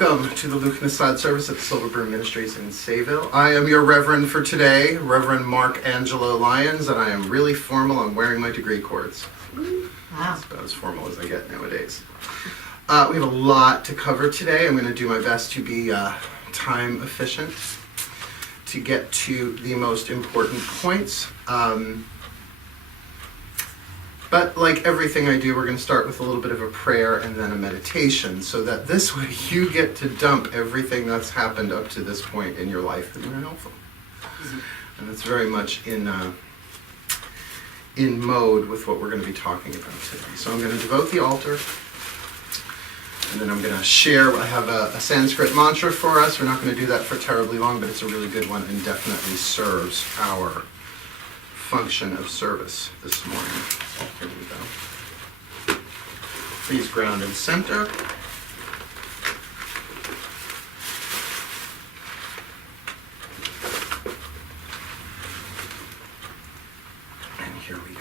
Welcome to the Lughnassadh service at the Silver Broom Ministries in Sayville. I am your Reverend for today, Reverend Mark Angelo Lyons, and I am really formal. I'm wearing my degree cords. Wow. That's about as formal as I get nowadays. We have a lot to cover today. I'm going to do my best to be time efficient to get to the most important points. But like everything I do, we're going to start with a little bit of a prayer and then a meditation, so that this way you get to dump everything that's happened up to this point in your life that you're helpful. And it's very much in mode with what we're going to be talking about today. So I'm going to devote the altar, and then I'm going to share. I have a Sanskrit mantra for us. We're not going to do that for terribly long, but it's a really good one and definitely serves our function of service this morning. Here we go. Please ground and center. And here we go.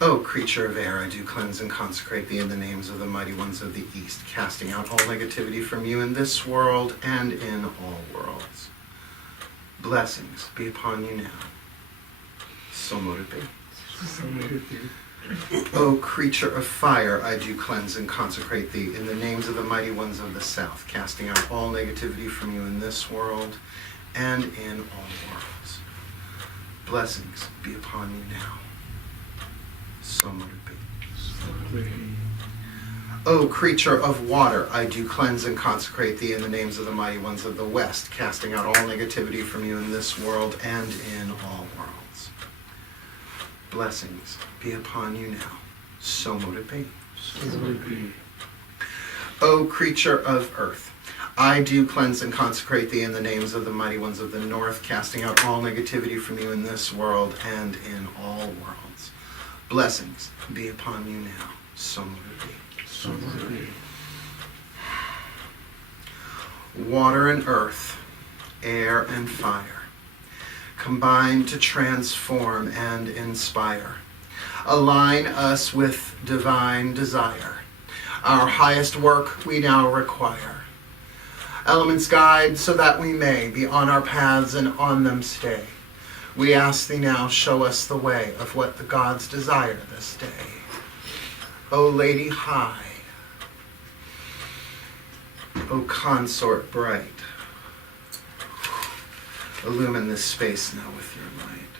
O creature of air, I do cleanse and consecrate thee in the names of the mighty ones of the East, casting out all negativity from you in this world and in all worlds. Blessings be upon you now. So mote it be. So mote it be. O creature of fire, I do cleanse and consecrate thee in the names of the mighty ones of the South, casting out all negativity from you in this world and in all worlds. Blessings be upon you now. So mote it be. O creature of water, I do cleanse and consecrate thee in the names of the mighty ones of the West, casting out all negativity from you in this world and in all worlds. Blessings be upon you now. So mote it be. So mote it be. O creature of earth, I do cleanse and consecrate thee in the names of the mighty ones of the North, casting out all negativity from you in this world and in all worlds. Blessings be upon you now. So mote it be. So mote it be. Water and earth, air and fire, combine to transform and inspire. Align us with divine desire. Our highest work we now require. Elements guide so that we may be on our paths and on them stay. We ask thee now, show us the way of what the gods desire this day. O Lady high, O consort bright, illumine this space now with your light.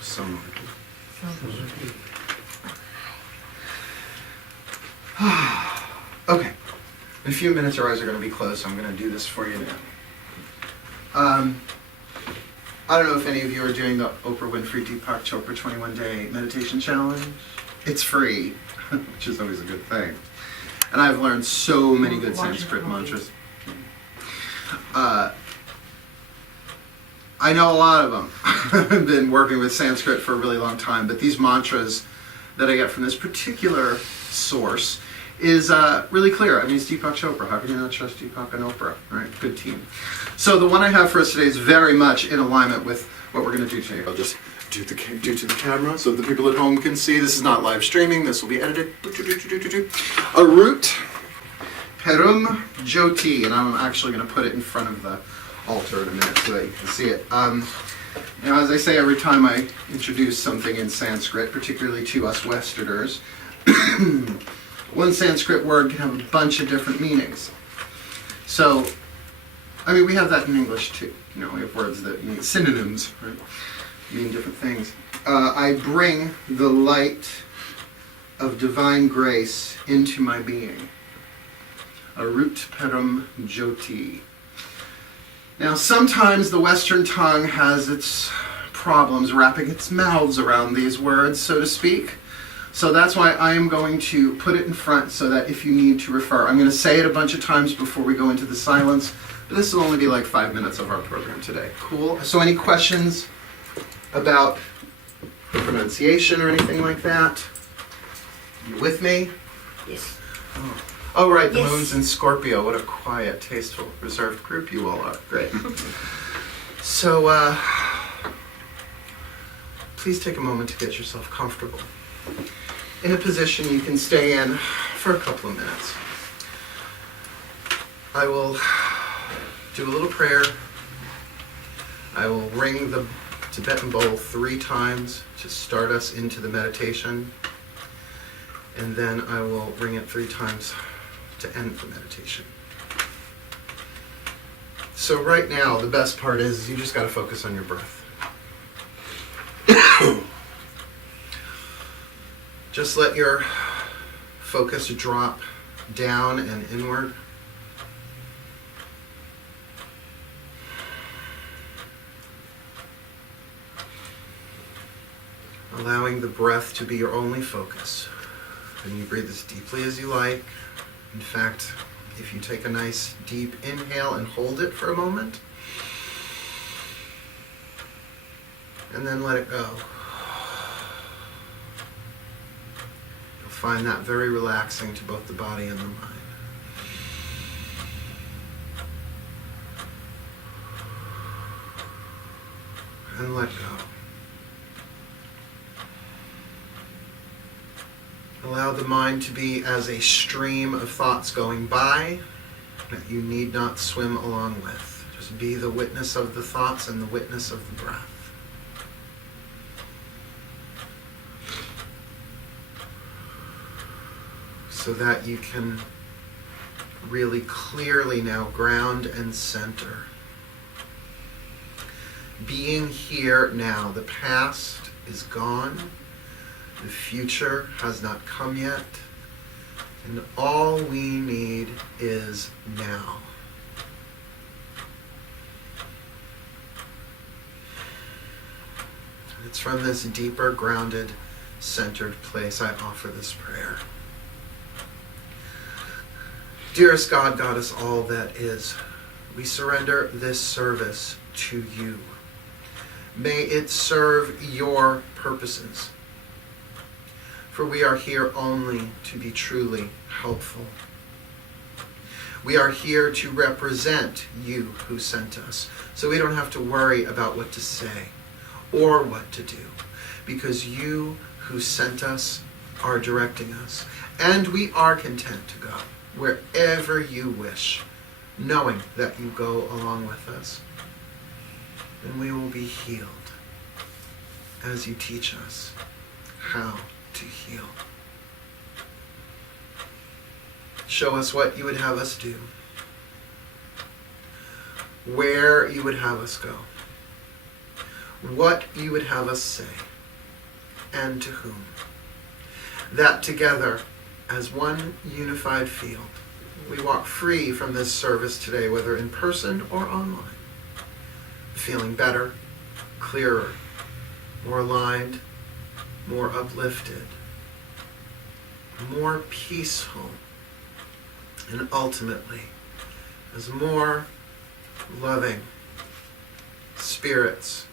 So mote it be. Okay, in a few minutes our eyes are going to be closed, so I'm going to do this for you now. I don't know if any of you are doing the Oprah Winfrey Deepak Chopra 21-day meditation challenge. It's free, which is always a good thing. And I've learned so many good Sanskrit mantras. I know a lot of them. I've been working with Sanskrit for a really long time, but these mantras that I get from this particular source is really clear. I mean, it's Deepak Chopra. How can you not trust Deepak and Oprah? All right, good team. So the one I have for us today is very much in alignment with what we're going to do today. I'll just do to the camera so the people at home can see. This is not live streaming. This will be edited. Arut Perum Jyoti, and I'm actually going to put it in front of the altar in a minute so that you can see it. Now, as I say every time I introduce something in Sanskrit, particularly to us Westerners, one Sanskrit word can have a bunch of different meanings. So, I mean, we have that in English too. You know, we have words that mean synonyms, right? Mean different things. I bring the light of divine grace into my being. Arut Perum Jyoti. Now, sometimes the Western tongue has its problems wrapping its mouths around these words, so to speak. So that's why I am going to put it in front so that if you need to refer, I'm going to say it a bunch of times before we go into the silence, but this will only be like 5 minutes of our program today. Cool? So any questions about the pronunciation or anything like that? You with me? Yes. Oh. Oh, right, the Yes. moon's in Scorpio. What a quiet, tasteful, reserved group you all are. Great. So, please take a moment to get yourself comfortable. In a position you can stay in for a couple of minutes. I will do a little prayer. I will ring the Tibetan bowl 3 times to start us into the meditation. And then I will ring it 3 times to end the meditation. So right now, the best part is you just got to focus on your breath. Just let your focus drop down and inward. Allowing the breath to be your only focus. And you breathe as deeply as you like. In fact, if you take a nice deep inhale and hold it for a moment, and then let it go. You'll find that very relaxing to both the body and the mind. And let go. Allow the mind to be as a stream of thoughts going by that you need not swim along with. Just be the witness of the thoughts and the witness of the breath. So that you can really clearly now ground and center. Being here now, the past is gone. The future has not come yet, and all we need is now. It's from this deeper, grounded, centered place I offer this prayer. Dearest God, Goddess, all that is, we surrender this service to you. May it serve your purposes. For we are here only to be truly helpful. We are here to represent you who sent us, so we don't have to worry about what to say or what to do, because you who sent us are directing us, and we are content to go wherever you wish, knowing that you go along with us. And we will be healed as you teach us how to heal. Show us what you would have us do, where you would have us go, what you would have us say, and to whom. That together, as one unified field, we walk free from this service today, whether in person or online, feeling better, clearer, more aligned, more uplifted, more peaceful, and ultimately as more loving spirits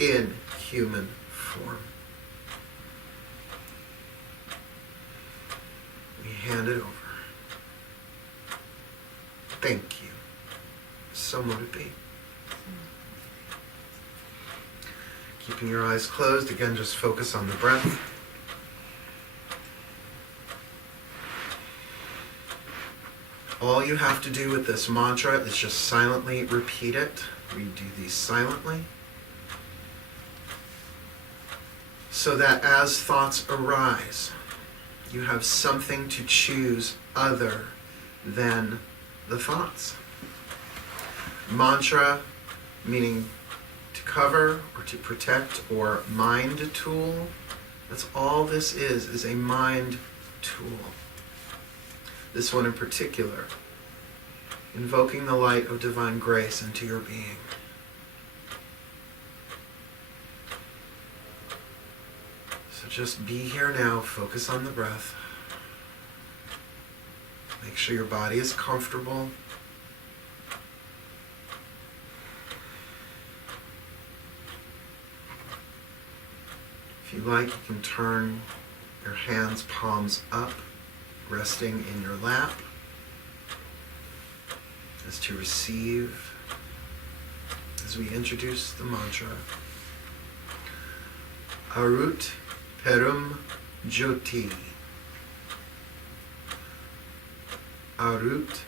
in human form. We hand it over. Thank you. So mote it be. Keeping your eyes closed, again, just focus on the breath. All you have to do with this mantra is just silently repeat it. We do these silently. So that as thoughts arise, you have something to choose other than the thoughts. Mantra, meaning to cover or to protect, or mind tool. That's all this is a mind tool. This one in particular, invoking the light of divine grace into your being. So just be here now, focus on the breath. Make sure your body is comfortable. If you like, you can turn your hands, palms up, resting in your lap. is to receive, as we introduce the mantra, Arut Perum Jyoti. Arut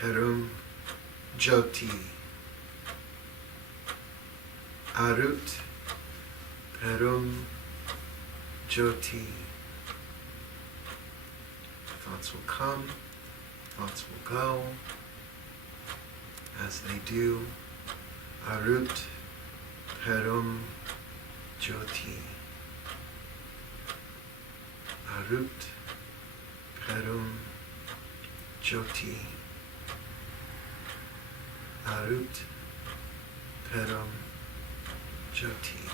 Perum Jyoti. Arut Perum Jyoti. Thoughts will come, thoughts will go, as they do. Arut Perum Jyoti. Arut Perum Jyoti. Arut Perum Jyoti.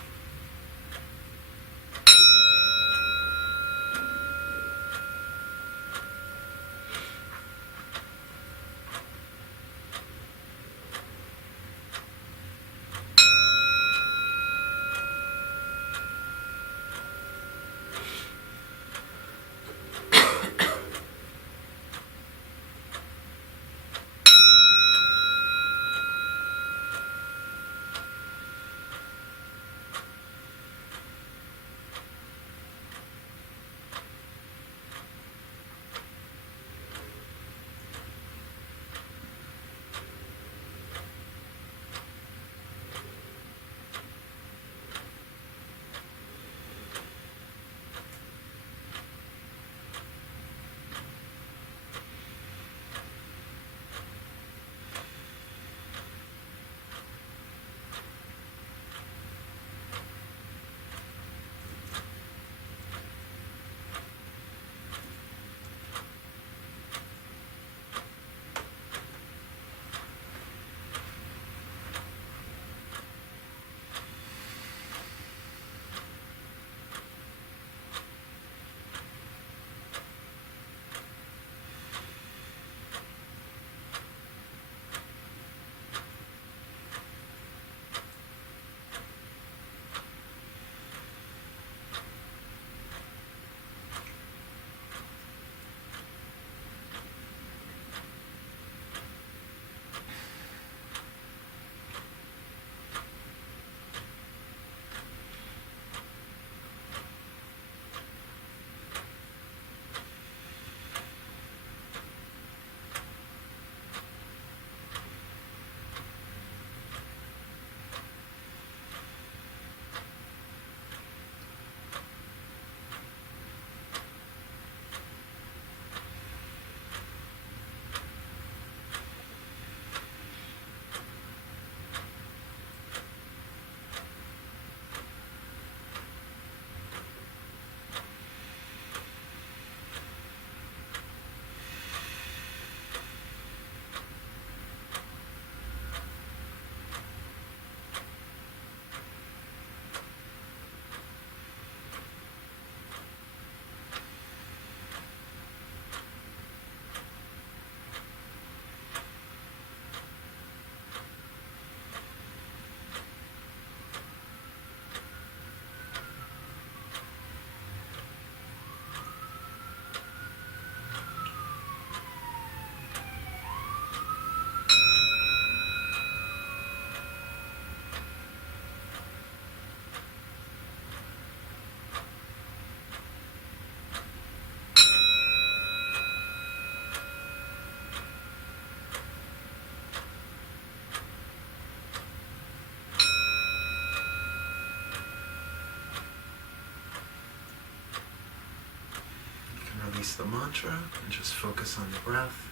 Release the mantra and just focus on the breath.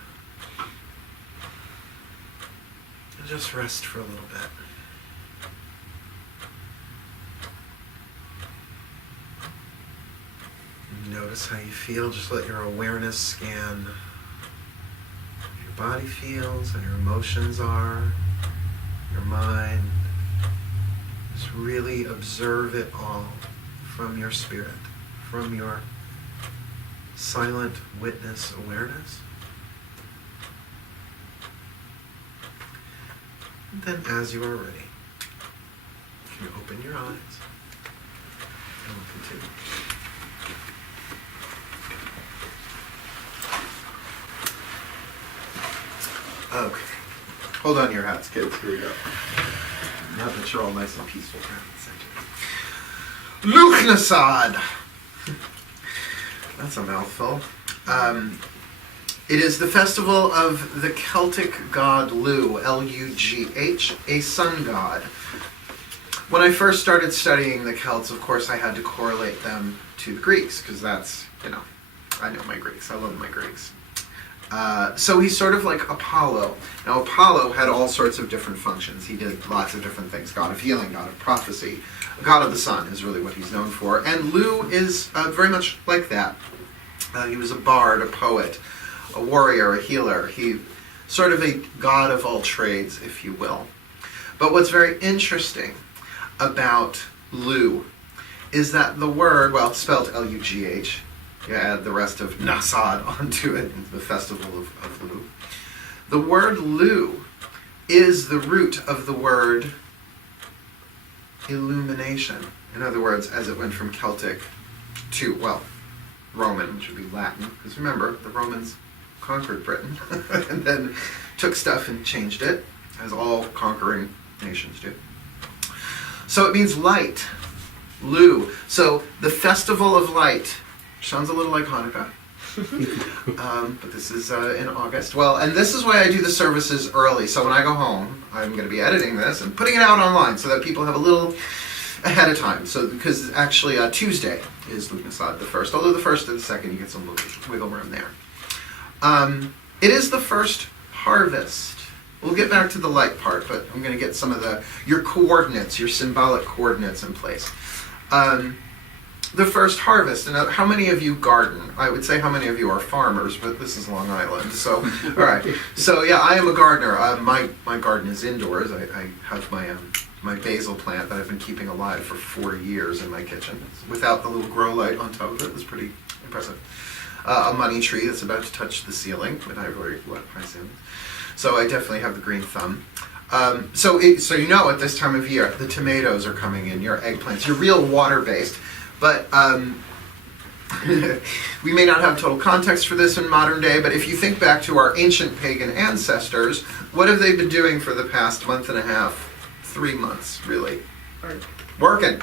And just rest for a little bit. And notice how you feel. Just let your awareness scan your body feels and your emotions are, your mind. Just really observe it all from your spirit, from your silent witness awareness. And then as you are ready, you can open your eyes and we'll continue. Okay. Hold on to your hats, kids. Here we go. Now that you're all nice and peaceful around the center. Lughnassadh. That's a mouthful. It is the festival of the Celtic god Lugh, L-U-G-H, a sun god. When I first started studying the Celts, of course, I had to correlate them to the Greeks, because that's, I know my Greeks. I love my Greeks. So he's sort of like Apollo. Now, Apollo had all sorts of different functions. He did lots of different things. God of healing, god of prophecy. God of the sun is really what he's known for. And Lugh is very much like that. He was a bard, a poet, a warrior, a healer. He sort of a god of all trades, if you will. But what's very interesting about Lugh is that the word, well, it's spelled L-U-G-H. You add the rest of Nasad onto it, the festival of Lugh. The word Lugh is the root of the word illumination. In other words, as it went from Celtic to, well, Roman, which would be Latin, because remember, the Romans conquered Britain and then took stuff and changed it, as all conquering nations do. So it means light, Lugh. So the festival of light sounds a little like Hanukkah, but this is in August. Well, and this is why I do the services early. So when I go home, I'm going to be editing this and putting it out online so that people have a little ahead of time. So because actually Tuesday is Lughnassadh the 1st, although the 1st and the 2nd you get some wiggle room there. It is the first harvest. We'll get back to the light part, but I'm going to get some of your coordinates, your symbolic coordinates in place. The first harvest. And how many of you garden? I would say how many of you are farmers, but this is Long Island. So, all right. So yeah, I am a gardener. My garden is indoors. I have my basil plant that I've been keeping alive for 4 years in my kitchen, without the little grow light on top of it. It's pretty impressive. A money tree that's about to touch the ceiling, but I've already let my ceiling. So I definitely have the green thumb. So you know, at this time of year, the tomatoes are coming in, your eggplants, your real water-based. But we may not have total context for this in modern day, but if you think back to our ancient pagan ancestors, what have they been doing for the past month and a half, 3 months, really? Working.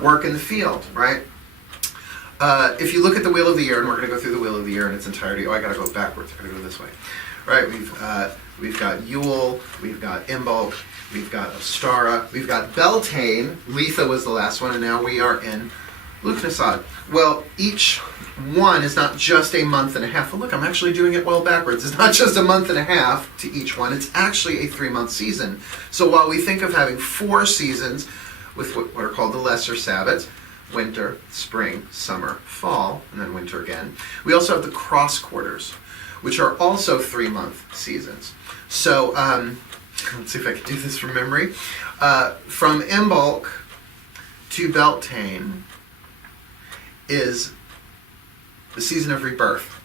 Work in the field, right? If you look at the Wheel of the Year, and we're going to go through the Wheel of the Year in its entirety. Oh, I got to go backwards. I got to go this way. Right, we've got Yule, we've got Imbolc, we've got Ostara, we've got Beltane. Letha was the last one, and now we are in Lughnassadh. Well, each one is not just a month and a half. Well, look, I'm actually doing it well backwards. It's not just a month and a half to each one. It's actually a 3-month season. So while we think of having 4 seasons with what are called the lesser Sabbats, winter, spring, summer, fall, and then winter again, we also have the cross quarters, which are also 3-month seasons. So let's see if I can do this from memory. From Imbolc to Beltane is the season of rebirth.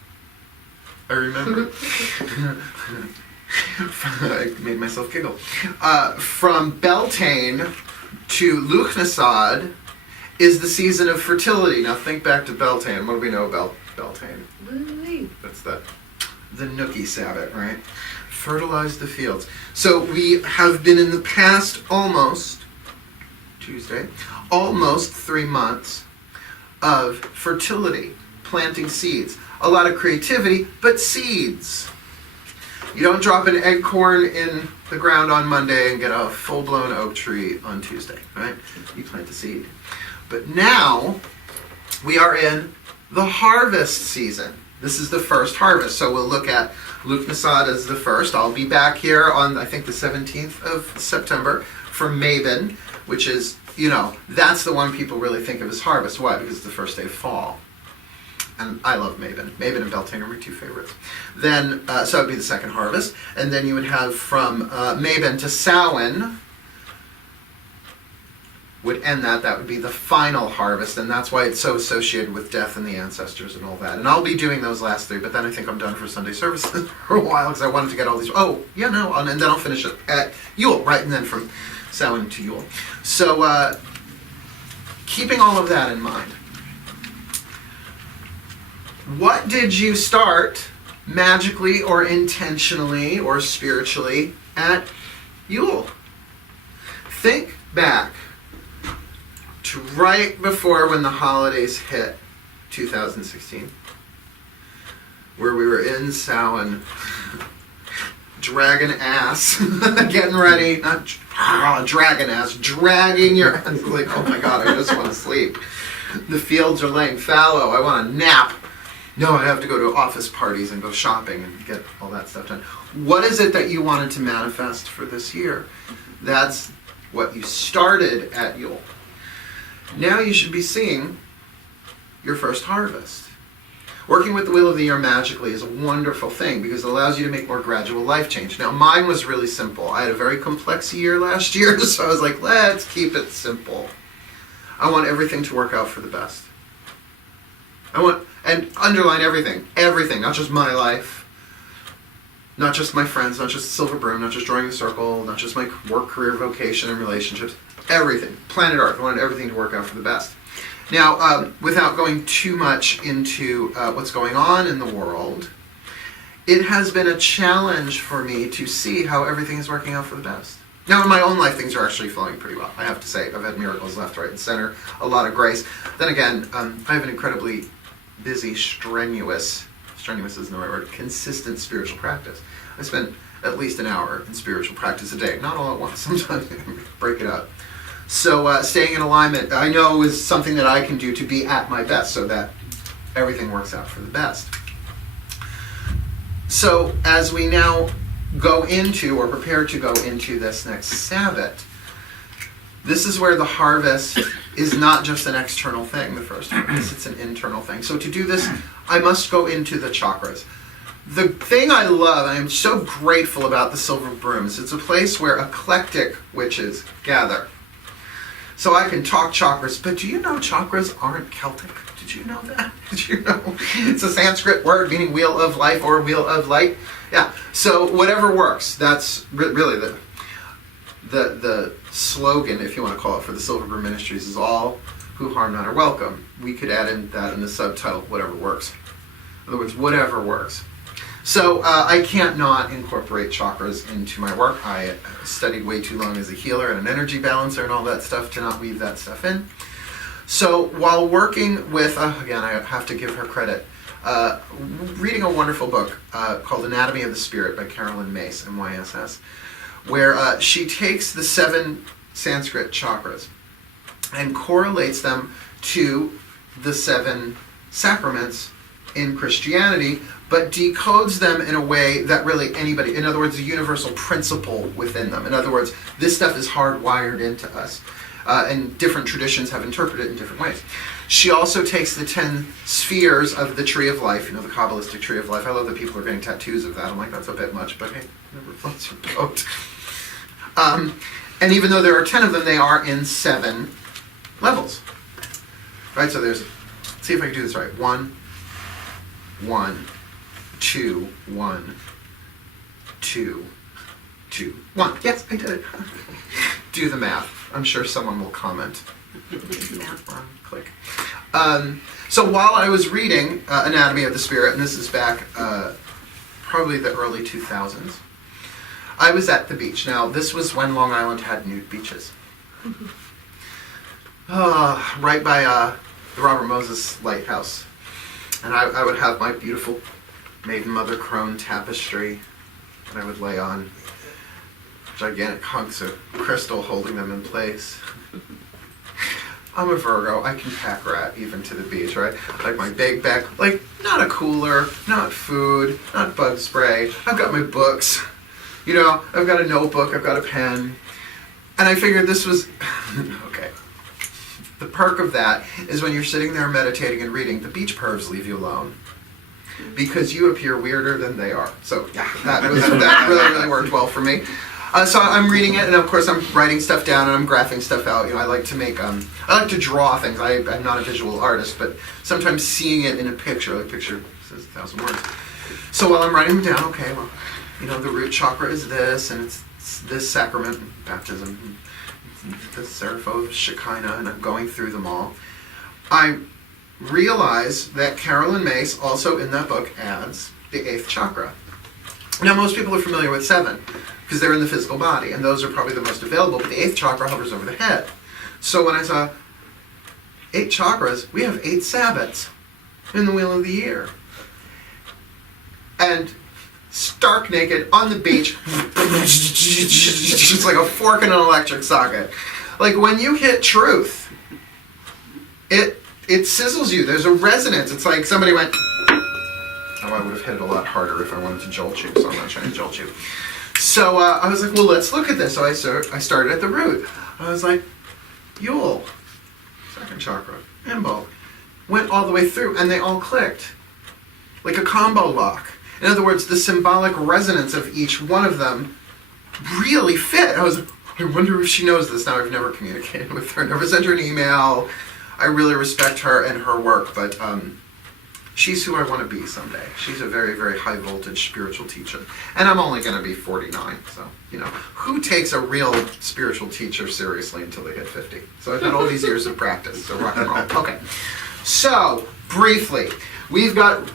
I remember. I made myself giggle. From Beltane to Lughnassadh is the season of fertility. Now think back to Beltane. What do we know about Beltane? That's the Nookie Sabbat, right? Fertilize the fields. So we have been in the past almost 3 months of fertility, planting seeds. A lot of creativity, but seeds. You don't drop an acorn in the ground on Monday and get a full-blown oak tree on Tuesday, right? You plant the seed. But now we are in the harvest season. This is the first harvest, so we'll look at Lughnassadh as the first. I'll be back here on, I think, the 17th of September for Mabon, which is, that's the one people really think of as harvest. Why? Because it's the first day of fall. And I love Mabon. Mabon and Beltane are my 2 favorites. Then, so it would be the second harvest. And then you would have from Mabon to Samhain would end that. That would be the final harvest, and that's why it's so associated with death and the ancestors and all that. And I'll be doing those last 3, but then I think I'm done for Sunday services for a while because I wanted to get all these. And then I'll finish it at Yule, right? And then from Samhain to Yule. So keeping all of that in mind, what did you start magically or intentionally or spiritually at Yule. Think back to right before when the holidays hit 2016, where we were in Samhain, dragging ass, getting ready, not dragging ass, dragging your ass, like, oh my God, I just want to sleep. The fields are laying fallow, I want to nap. No, I have to go to office parties and go shopping and get all that stuff done. What is it that you wanted to manifest for this year? That's what you started at Yule. Now you should be seeing your first harvest. Working with the Wheel of the Year magically is a wonderful thing because it allows you to make more gradual life change. Now mine was really simple. I had a very complex year last year, so I was like, let's keep it simple. I want everything to work out for the best. And underline everything, not just my life, not just my friends, not just Silver Broom, not just Drawing the Circle, not just my work, career, vocation, and relationships, everything. Planet Earth, I wanted everything to work out for the best. Now, without going too much into what's going on in the world, it has been a challenge for me to see how everything is working out for the best. Now, in my own life, things are actually flowing pretty well. I have to say, I've had miracles left, right, and center, a lot of grace. Then again, I have an incredibly busy, strenuous isn't the right word, consistent spiritual practice. I spend at least an hour in spiritual practice a day, not all at once, sometimes I break it up. So staying in alignment, I know, is something that I can do to be at my best so that everything works out for the best. So as we now go into, or prepare to go into this next Sabbat, this is where the harvest is not just an external thing, the first harvest, it's an internal thing. So to do this, I must go into the chakras. The thing I love, I am so grateful about the Silver Brooms, it's a place where eclectic witches gather. So I can talk chakras, but do you know chakras aren't Celtic? Did you know that? Did you know? It's a Sanskrit word meaning wheel of life or wheel of light. Yeah, so whatever works, that's really the slogan, if you want to call it, for the Silver Broom Ministries is all who harm not are welcome. We could add in that in the subtitle, whatever works. In other words, whatever works. So I can't not incorporate chakras into my work. I studied way too long as a healer and an energy balancer and all that stuff to not weave that stuff in. So while working with, again, I have to give her credit, reading a wonderful book called Anatomy of the Spirit by Carolyn Myss, MYSS, where she takes the 7 Sanskrit chakras and correlates them to the 7 sacraments in Christianity, but decodes them in a way that really anybody, in other words, a universal principle within them. In other words, this stuff is hardwired into us, and different traditions have interpreted it in different ways. She also takes the 10 spheres of the Tree of Life, the Kabbalistic Tree of Life. I love that people are getting tattoos of that. I'm like, that's a bit much, but hey, never floats your boat. And even though there are 10 of them, they are in 7 levels. Right, so there's, let's see if I can do this right. 1, 1, 2, 1, 2, 2, 1. Yes, I did it. Do the math. I'm sure someone will comment. Click. So while I was reading Anatomy of the Spirit, and this is back probably the early 2000s, I was at the beach. Now, this was when Long Island had nude beaches. Right by the Robert Moses Lighthouse. And I would have my beautiful Maiden Mother Crone tapestry that I would lay on. Gigantic hunks of crystal holding them in place. I'm a Virgo. I can pack rat even to the beach, right? Like my big bag, like not a cooler, not food, not bug spray. I've got my books. I've got a notebook, I've got a pen. And I figured this was, okay. The perk of that is when you're sitting there meditating and reading, the beach pervs leave you alone. Because you appear weirder than they are. So yeah, that really worked well for me. So I'm reading it, and of course I'm writing stuff down and I'm graphing stuff out. I like to make, I like to draw things. I'm not a visual artist, but sometimes seeing it in a picture, like picture says 1,000 words. So while I'm writing them down, okay, well, the root chakra is this, and it's this sacrament, baptism, the Serapho, Shekinah, and I'm going through them all. I realize that Carolyn Myss also in that book adds the 8th chakra. Now, most people are familiar with 7 because they're in the physical body, and those are probably the most available, but the 8th chakra hovers over the head. So when I saw 8 chakras, we have 8 Sabbats in the wheel of the year. And stark naked on the beach, just like a fork in an electric socket. Like when you hit truth, it sizzles you. There's a resonance. It's like somebody went, oh, I would have hit it a lot harder if I wanted to jolt you, so I'm not trying to jolt you. So I was like, well, let's look at this. So I started at the root. I was like, Yule, 2nd chakra, Imbo, went all the way through, and they all clicked like a combo lock. In other words, the symbolic resonance of each one of them really fit. I was like, I wonder if she knows this. Now, I've never communicated with her, never sent her an email. I really respect her and her work, but she's who I want to be someday. She's a very, very high voltage spiritual teacher. And I'm only going to be 49, so, you know, who takes a real spiritual teacher seriously until they hit 50? So I've had all these years of practice, so rock and roll. Okay. So, briefly, you got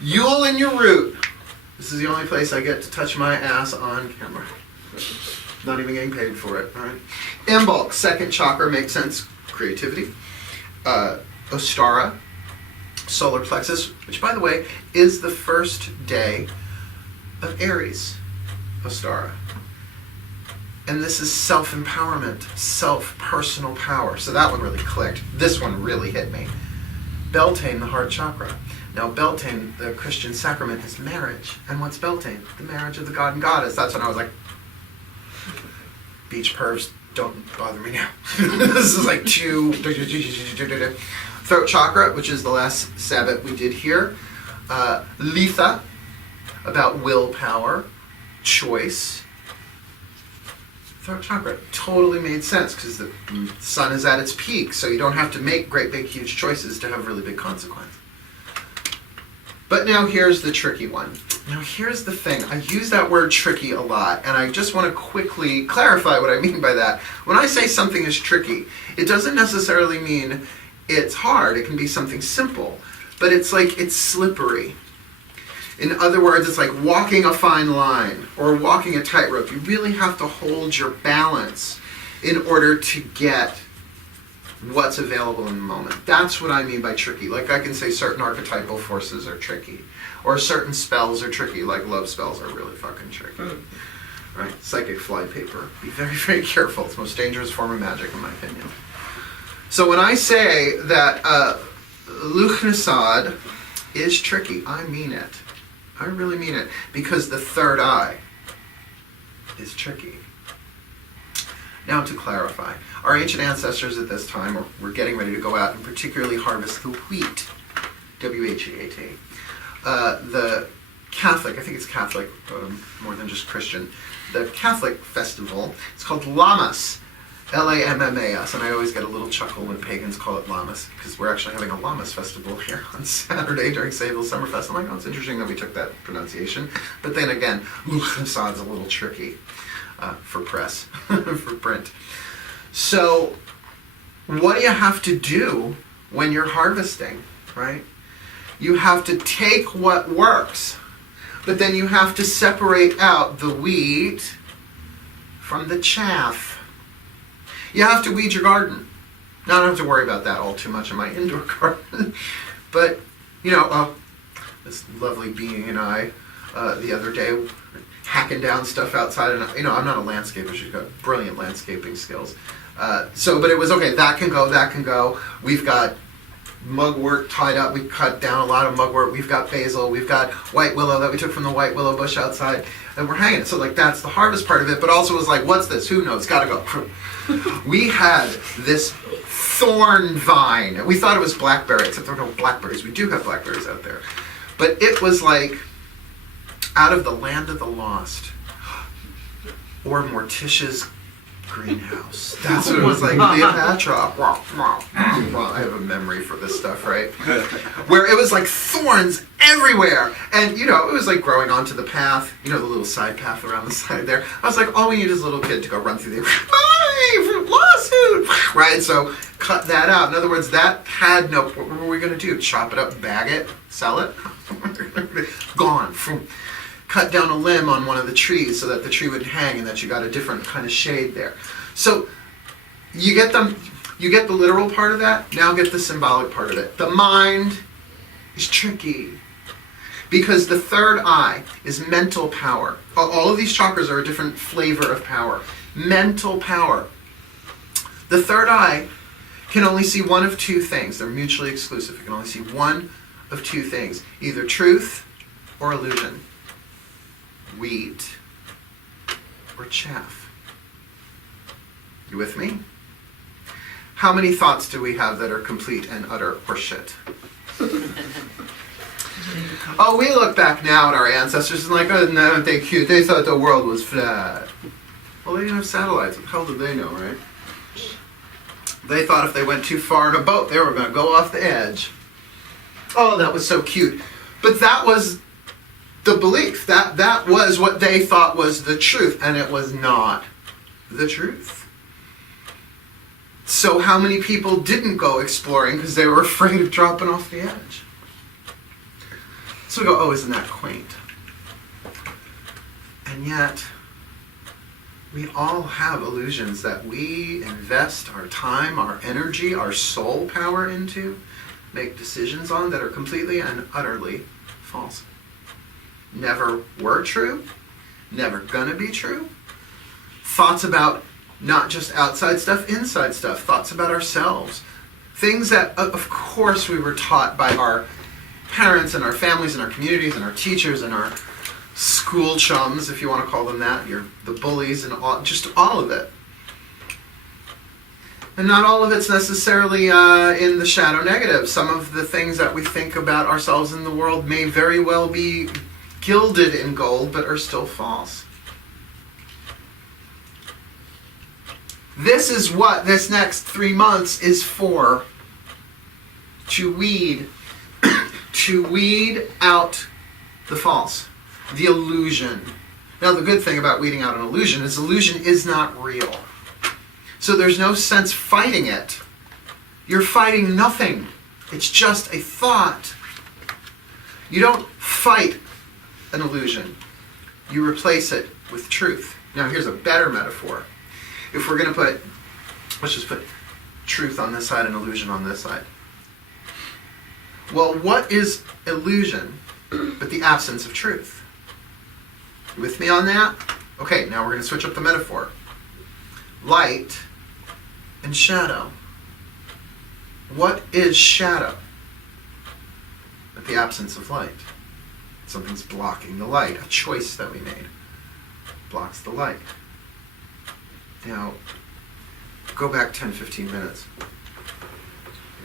Yule in your root. This is the only place I get to touch my ass on camera. Not even getting paid for it, all right? Imbolc, 2nd chakra, makes sense. Creativity. Ostara, solar plexus, which, by the way, is the first day of Aries. Ostara. And this is self-empowerment, self-personal power. So that one really clicked. This one really hit me. Beltane, the heart chakra. Now, Beltane, the Christian sacrament, is marriage. And what's Beltane? The marriage of the god and goddess. That's when I was like, beach pervs, don't bother me now. This is like too... Throat chakra, which is the last Sabbat we did here. Litha, about willpower, choice. Throat chakra totally made sense because the sun is at its peak, so you don't have to make great, big, huge choices to have really big consequences. But now here's the tricky one. Now here's the thing. I use that word tricky a lot, and I just want to quickly clarify what I mean by that. When I say something is tricky, it doesn't necessarily mean it's hard. It can be something simple, but it's like it's slippery. In other words, it's like walking a fine line or walking a tightrope. You really have to hold your balance in order to get what's available in the moment. That's what I mean by tricky. Like I can say certain archetypal forces are tricky, or certain spells are tricky, like love spells are really fucking tricky. Right? Psychic flypaper. Be very, very careful. It's the most dangerous form of magic, in my opinion. So when I say that Lughnassadh is tricky, I mean it. I really mean it, because the third eye is tricky. Now to clarify, our ancient ancestors at this time were getting ready to go out and particularly harvest the wheat, W-H-E-A-T. The Catholic, I think it's Catholic more than just Christian, the Catholic festival, it's called Lammas, L-A-M-M-A-S, and I always get a little chuckle when pagans call it Lammas, because we're actually having a Lammas festival here on Saturday during Sayville Summerfest. I'm like, oh, it's interesting that we took that pronunciation. But then again, Lughnassadh's a little tricky for press, for print. So, what do you have to do when you're harvesting, right? You have to take what works, but then you have to separate out the wheat from the chaff. You have to weed your garden. Now, I don't have to worry about that all too much in my indoor garden. But, you know, this lovely being and I, the other day, hacking down stuff outside. And, you know, I'm not a landscaper. She's got brilliant landscaping skills. But it was, okay, that can go, that can go. We've got mugwort tied up. We cut down a lot of mugwort. We've got basil. We've got white willow that we took from the white willow bush outside. And we're hanging it. So, like, that's the harvest part of it. But also was like, what's this? Who knows? Gotta go. We had this thorn vine. We thought it was blackberry, except there were no blackberries. We do have blackberries out there. But it was like out of the land of the lost. Or Morticia's greenhouse. That's what it was like. Cleopatra. I have a memory for this stuff, right? Where it was like thorns everywhere. And, you know, it was like growing onto the path. You know, the little side path around the side there. I was like, all we need is a little kid to go run through there. Lawsuit! Right? So, cut that out. In other words, that had no... What were we going to do? Chop it up, bag it, sell it? Gone. cut down a limb on one of the trees so that the tree would hang and that you got a different kind of shade there. So you get the literal part of that, now get the symbolic part of it. The mind is tricky because the third eye is mental power. All of these chakras are a different flavor of power. Mental power. The third eye can only see one of two things. They're mutually exclusive. It can only see one of two things. Either truth or illusion. Wheat or chaff. You with me? How many thoughts do we have that are complete and utter horseshit? Oh, we look back now at our ancestors and like, oh, no, they cute. They thought the world was flat. Well, they didn't have satellites. What the hell did they know, right? They thought if they went too far in a boat, they were going to go off the edge. Oh, that was so cute. But that was the belief. That was what they thought was the truth, and it was not the truth. So how many people didn't go exploring because they were afraid of dropping off the edge? So we go, oh, isn't that quaint? And yet, we all have illusions that we invest our time, our energy, our soul power into, make decisions on that are completely and utterly false. Never were true, never gonna be true. Thoughts about not just outside stuff, inside stuff, thoughts about ourselves. Things that, of course, we were taught by our parents and our families and our communities and our teachers and our school chums, if you want to call them that, the bullies and just all of it. And not all of it's necessarily in the shadow negative. Some of the things that we think about ourselves in the world may very well be gilded in gold, but are still false. This is what this next 3 months is for. To weed out the false, the illusion. Now, the good thing about weeding out an illusion is not real. So there's no sense fighting it. You're fighting nothing. It's just a thought. You don't fight an illusion. You replace it with truth. Now, here's a better metaphor. If we're going to let's just put truth on this side and illusion on this side. Well, what is illusion but the absence of truth? You with me on that? Okay, now we're going to switch up the metaphor. Light and shadow. What is shadow but the absence of light? Something's blocking the light. A choice that we made blocks the light. Now, go back 10, 15 minutes.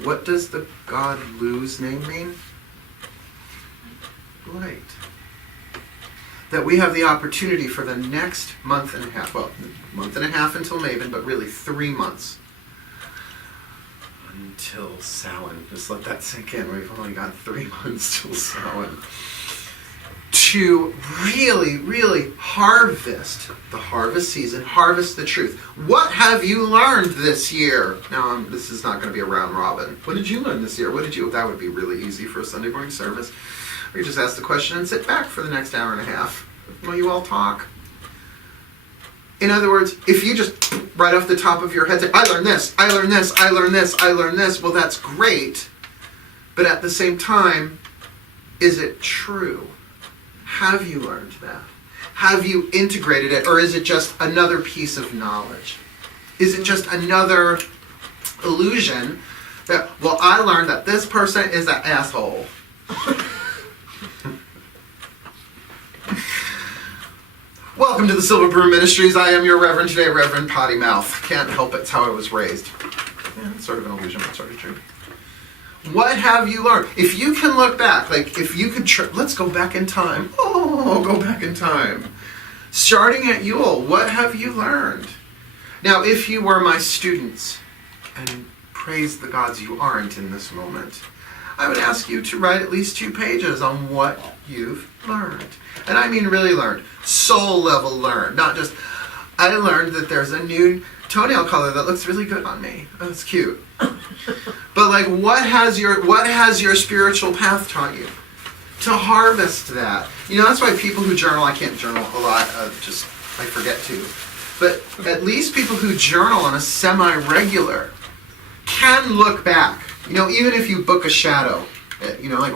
What does the God Lu's name mean? Light. That we have the opportunity for the next month and a half, well, month and a half until Maven, but really 3 months until Samhain. Just let that sink in. We've only got 3 months till Samhain. To really, really harvest the harvest season, harvest the truth. What have you learned this year? Now, this is not going to be a round robin. What did you learn this year? That would be really easy for a Sunday morning service. Or you just ask the question and sit back for the next hour and a half while you all talk. In other words, if you just right off the top of your head say, I learned this, I learned this, I learned this, I learned this, well, that's great. But at the same time, is it true? Have you learned that? Have you integrated it? Or is it just another piece of knowledge? Is it just another illusion that, well, I learned that this person is an asshole. Welcome to the Silver Brew Ministries. I am your Reverend today, Reverend Potty Mouth. Can't help it. It's how I was raised. Yeah, it's sort of an illusion, but sort of true. What have you learned? If you can look back, like if you could, let's go back in time. Oh, go back in time. Starting at Yule, what have you learned? Now, if you were my students, and praise the gods you aren't in this moment, I would ask you to write at least 2 pages on what you've learned. And I mean really learned. Soul level learned. Not just, I learned that there's a new toenail color that looks really good on me. Oh, it's cute. But like, what has your spiritual path taught you? to harvest that. You know, that's why people who journal, I can't journal a lot, I forget to. But at least people who journal on a semi-regular can look back. You know, even if you book a shadow, you know, like,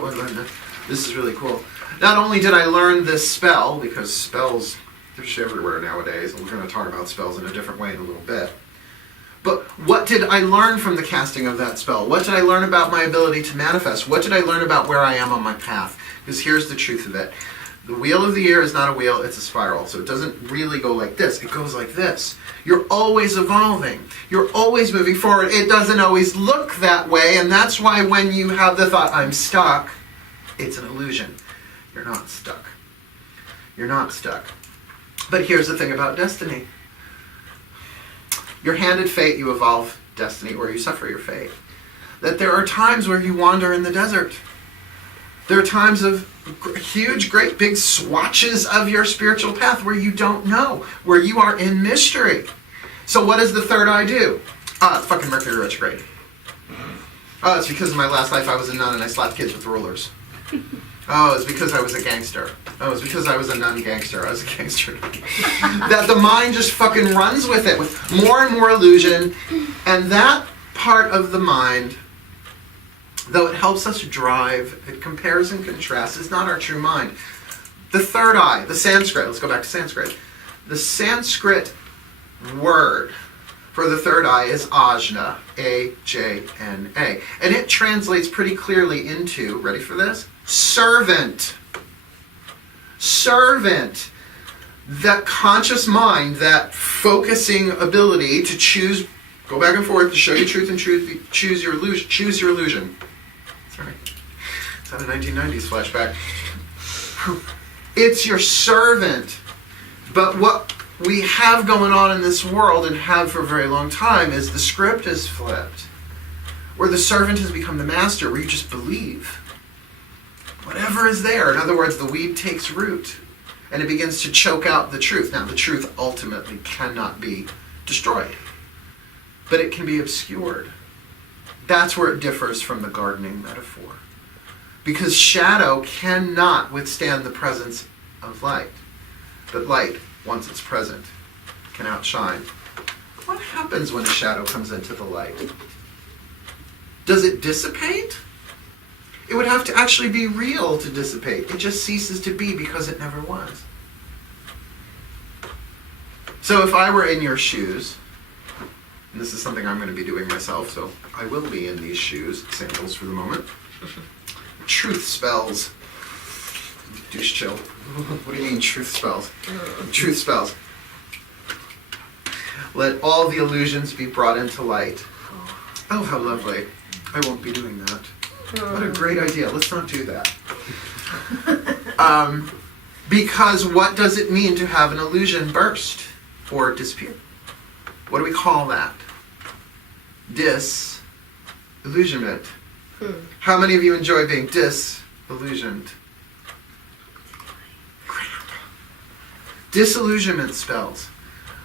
this is really cool. Not only did I learn this spell, because spells, they're just everywhere nowadays, and we're going to talk about spells in a different way in a little bit. But what did I learn from the casting of that spell? What did I learn about my ability to manifest? What did I learn about where I am on my path? Because here's the truth of it. The wheel of the year is not a wheel, it's a spiral. So it doesn't really go like this, it goes like this. You're always evolving. You're always moving forward. It doesn't always look that way, and that's why when you have the thought, I'm stuck, it's an illusion. You're not stuck. You're not stuck. But here's the thing about destiny. You're handed fate, you evolve destiny, or you suffer your fate. That there are times where you wander in the desert. There are times of huge, great, big swatches of your spiritual path where you don't know, where you are in mystery. So what does the third eye do? Fucking Mercury retrograde. Oh, it's because in my last life I was a nun and I slapped kids with rulers. Oh, it's because I was a gangster. Oh, it's because I was a nun gangster. I was a gangster. That the mind just fucking runs with it, with more and more illusion. And that part of the mind, though it helps us drive, it compares and contrasts, is not our true mind. The third eye, the Sanskrit, let's go back to Sanskrit. The Sanskrit word for the third eye is ajna, A-J-N-A. And it translates pretty clearly into, ready for this? Servant. Servant. That conscious mind, that focusing ability to choose, go back and forth to show you truth and truth, choose your illusion. Choose your illusion. That's right. It's how the 1990s flashback. It's your servant. But what we have going on in this world, and have for a very long time, is the script is flipped. Where the servant has become the master, where you just believe. Whatever is there. In other words, the weed takes root. And it begins to choke out the truth. Now, the truth ultimately cannot be destroyed. But it can be obscured. That's where it differs from the gardening metaphor. Because shadow cannot withstand the presence of light. But light, once it's present, can outshine. What happens when a shadow comes into the light? Does it dissipate? It would have to actually be real to dissipate. It just ceases to be because it never was. So if I were in your shoes, and this is something I'm going to be doing myself, so I will be in these shoes, sandals for the moment. Truth spells. Douche chill. What do you mean truth spells? Truth spells. Let all the illusions be brought into light. Oh, how lovely. I won't be doing that. What a great idea. Let's not do that. Because what does it mean to have an illusion burst or disappear? What do we call that? Disillusionment. How many of you enjoy being disillusioned? Crap. Disillusionment spells.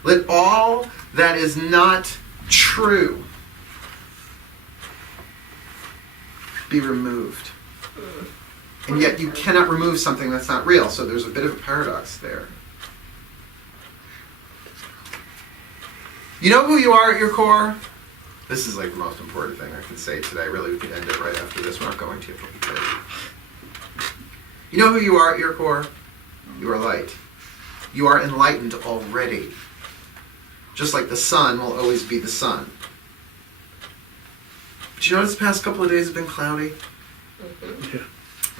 Let all that is not true be removed. And yet you cannot remove something that's not real, so there's a bit of a paradox there. You know who you are at your core? This is like the most important thing I can say today. Really, we could end it right after this. We're not going to. You know who you are at your core? You are light. You are enlightened already. Just like the sun will always be the sun. But you notice the past couple of days have been cloudy? Mm-hmm. Yeah.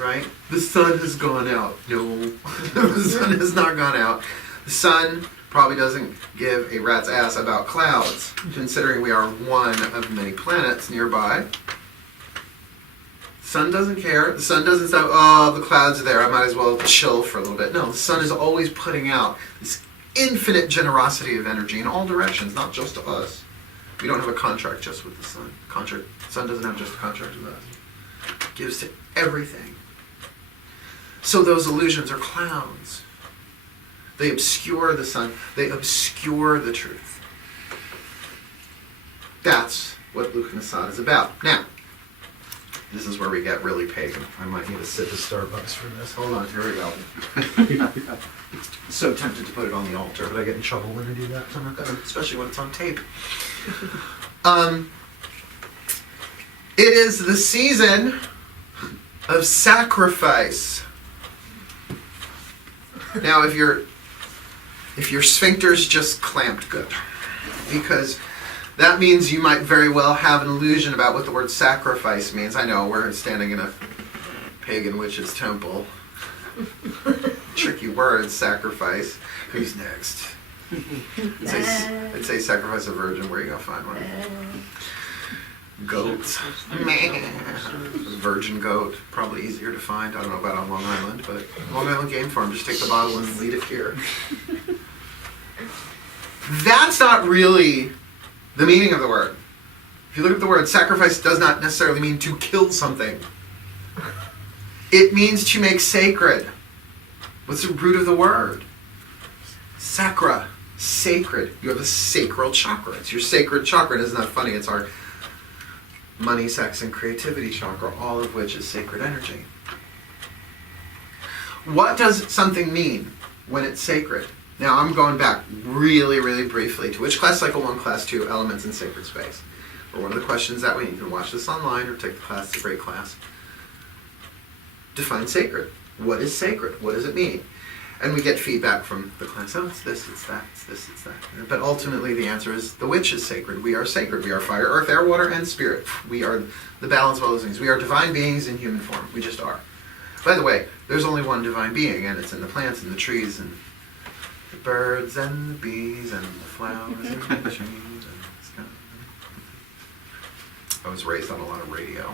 Right? The sun has gone out. No. The sun has not gone out. The sun probably doesn't give a rat's ass about clouds, considering we are one of many planets nearby. The sun doesn't care. The sun doesn't say, oh, the clouds are there, I might as well chill for a little bit. No, the sun is always putting out this infinite generosity of energy in all directions, not just to us. We don't have a contract just with the sun. The sun doesn't have just a contract with us. It gives to everything. So those illusions are clouds. They obscure the sun. They obscure the truth. That's what Lughnassadh is about. Now, This is where we get really pagan. I might need a sip of Starbucks for this. Hold on, here we go. So tempted to put it on the altar, but I get in trouble when I do that. So I'm not gonna, especially when it's on tape. It is the season of sacrifice. Now, if your sphincter's just clamped good, because that means you might very well have an illusion about what the word sacrifice means. I know, we're standing in a pagan witch's temple. Tricky word, sacrifice. Who's next? I'd say sacrifice a virgin. Where are you going to find one? Goats. Virgin goat. Probably easier to find. I don't know about on Long Island, but Long Island Game Farm, just take the bottle and lead it here. That's not really the meaning of the word. If you look at the word, sacrifice does not necessarily mean to kill something. It means to make sacred. What's the root of the word? Sacra. Sacred. You have a sacral chakra. It's your sacred chakra. And isn't that funny? It's our money, sex, and creativity chakra, all of which is sacred energy. What does something mean when it's sacred? Now, I'm going back really, really briefly to which class, Cycle 1, Class 2, Elements in Sacred Space. Or one of the questions that you can watch this online or take the class. It's a great class. Define sacred. What is sacred? What does it mean? And we get feedback from the class. Oh, it's this, it's that, it's this, it's that. But ultimately the answer is the witch is sacred. We are sacred. We are fire, earth, air, water, and spirit. We are the balance of all those things. We are divine beings in human form. We just are. By the way, there's only one divine being, and it's in the plants and the trees and the birds and the bees and the flowers and the trees and the sky. I was raised on a lot of radio.